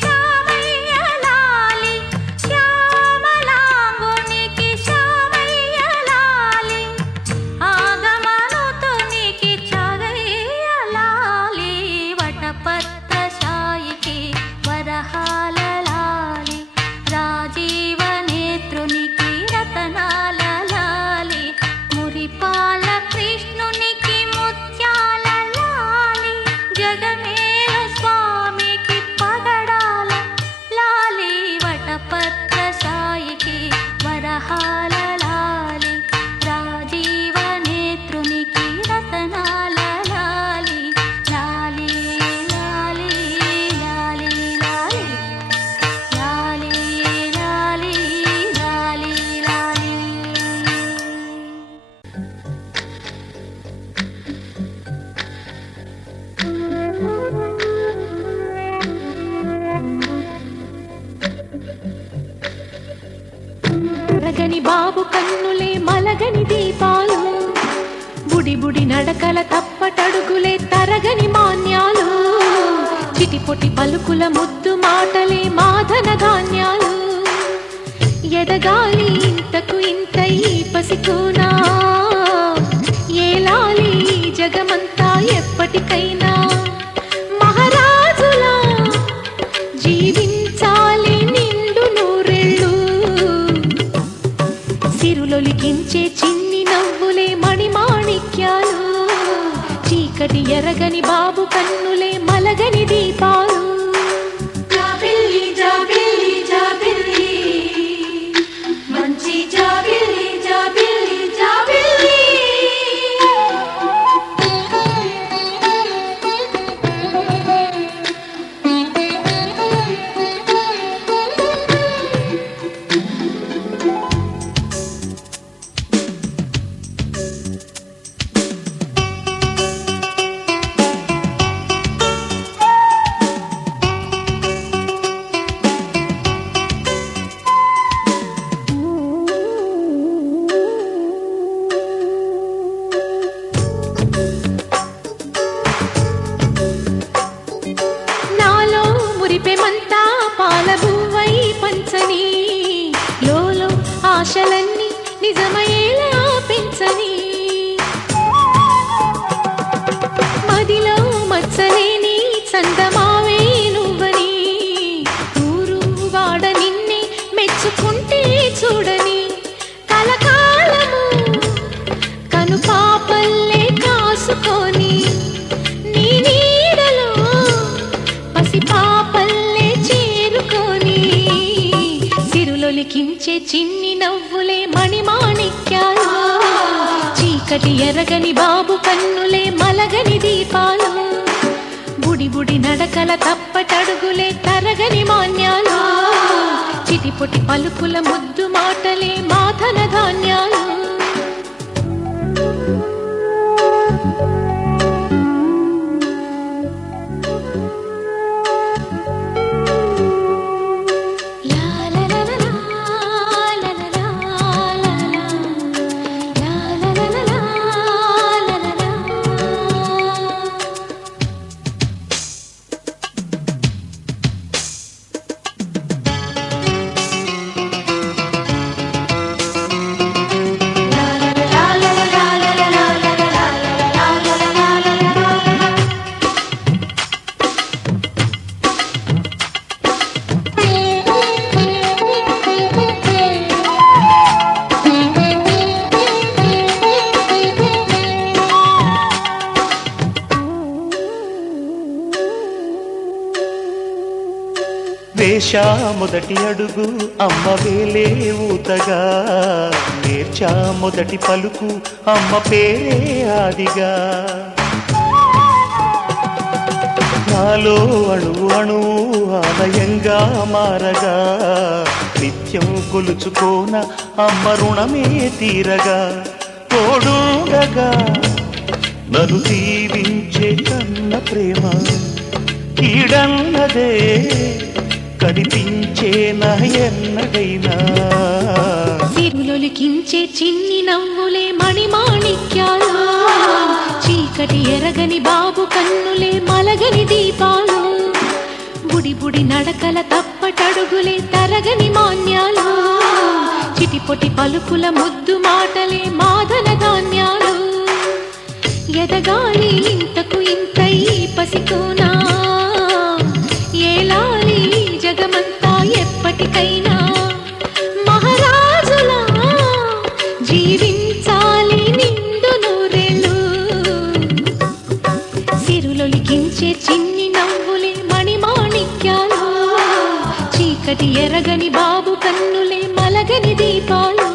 శ్యామయ్య లాలి శ్యామలాంగునికి శ్యామయ్య లాలి ఎరగని బాబు కన్నులే మలగని దీపాలు బుడి బుడి నడకల తప్పటడుగులే తరగని మాన్యాలు చిటిపొటి పలుకుల ముద్దు మాటలే మాధన ధాన్యాలు ఎదగాలి ఇంతకు ఇంత ఈ పసికోనా ఏలాలి జగమంతా ఎప్పటికైనా మహారాజులా జీవించాలి నిండు నూరెళ్ళు సిరులొలికించే చిన్ని నవ్వులే మణిమాణిక్యాలు చీకటి ఎరగని బాబు కన్నులే మలగని దీపాలు జాబిల్లి జాబిల్లి జాబిల్లి మంచి జాబిల్లి జాబిల్లి జాబిల్లి ఆశలన్నీ నిజమయ్యేలా పెంచని మదిలో మచ్చలేని చందమావే నువ్వని ఊరు వాడ నిన్నే మెచ్చుకుంటే చూడని కలకాలము కను పాపల్లే కాసుకొని నీ నీడలో పసి పాపల్లే చేరుకొని సిరులొలికించే చిన్ని నవ్వులే మణిమాణిక్యాలు చీకటి ఎరగని బాబు కన్నులే మలగని దీపాలు బుడి బుడి నడకల తప్పటడుగులే తరగని మాన్యాలు చిటిపొటి పలుకుల ముద్దు మాటలే మాధన ధాన్యాలు వేశా మొదటి అడుగు అమ్మ వేలే ఊతగా నేర్చా మొదటి పలుకు అమ్మ పేరే ఆదిగా నాలో అణువు అణువు ఆలయంగా మారగా నిత్యం కొలుచుకోన అమ్మ రుణమే తీరగా తోడుండగా నన్ను దీవించే కన్న ప్రేమ కీడన్నదే కనిపించే నా ఎన్నడైనా సిరులొలికించే చిన్ని నవ్వులే మణిమాణిక్యాలు చీకటి ఎరగని బాబు కన్నులే మలగని దీపాలు బుడి బుడి నడకల తప్పటడుగులే తరగని మాన్యాలు చిటిపొటి పలుకుల ముద్దు మాటలే మాధన ధాన్యాలు ఎదగాలి ఇంతకు ఇంత ఈ పసికోనా ఏలాలి జగమంతా ఎప్పటికైనా మహారాజులా జీవించాలి నిండు నూరెళ్ళు సిరులొలికించే చిన్ని నవ్వులే మణిమాణిక్యాలు చీకటి ఎరగని బాబు కన్నులే మలగని దీపాలు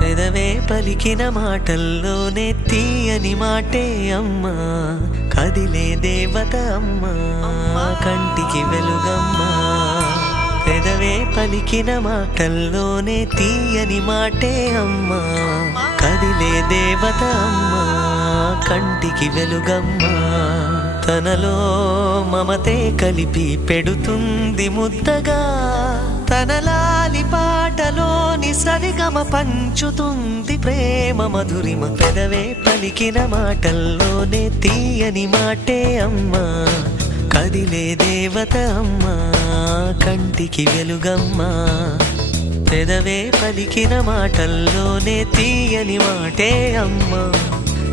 పెదవే పలికిన మాటల్లోనే తీయని మాటే అమ్మా కదిలే దేవత అమ్మా కంటికి వెలుగమ్మా పెదవే పలికిన మాటల్లోనే తీయని మాటే అమ్మా కదిలే దేవత అమ్మా కంటికి వెలుగమ్మా తనలో మమతే కలిపి పెడుతుంది ముద్దగా తన లాలి పాటలోని సరిగమ పంచుతుంది ప్రేమ మధురిమ పెదవే పలికిన మాటల్లోనే తీయని మాటే అమ్మా కదిలే దేవత అమ్మా కంటికి వెలుగమ్మా పెదవే పలికిన మాటల్లోనే తీయని మాటే అమ్మా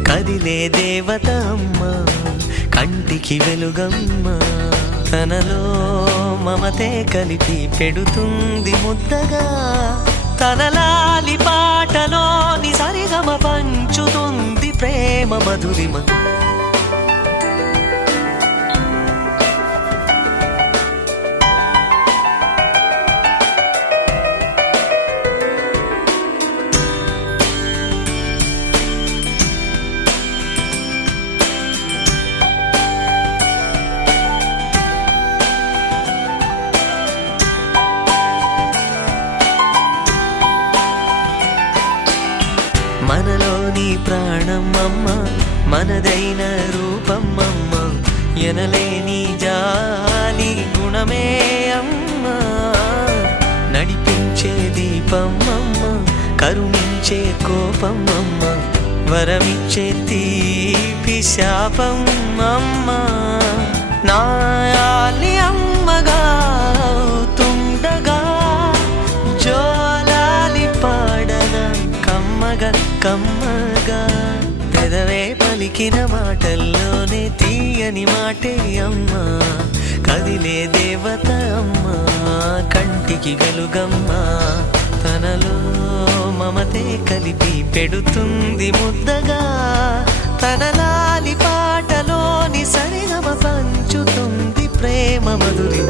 కదిలే దేవత అమ్మా కంటికి వెలుగమ్మా తనలో మమతే కలిపి పెడుతుంది ముద్దగా తన లాలి పాటలోని సరిగమ పంచుతుంది ప్రేమ మధురిమ మనలోని ప్రాణమమ్మ మనదైన రూపమమ్మ ఎనలేని జాలి గుణమే అమ్మ నడిపించే దీపమమ్మ కరుణించే కోపమమ్మ వరమిచ్చే తీపి శాపమమ్మ నాయాలి అమ్మగా అవుతుండగా జోలాలి పాడన కమ్మగా కమ్మగా పెదవే పలికిన మాటల్లోనే తీయని మాటే అమ్మా కదిలే దేవత అమ్మా కంటికి వెలుగమ్మా తనలో మమతే కలిపి పెడుతుంది ముద్దగా తన లాలి పాటలోని సరిగమ పంచుతుంది ప్రేమ మధురిమ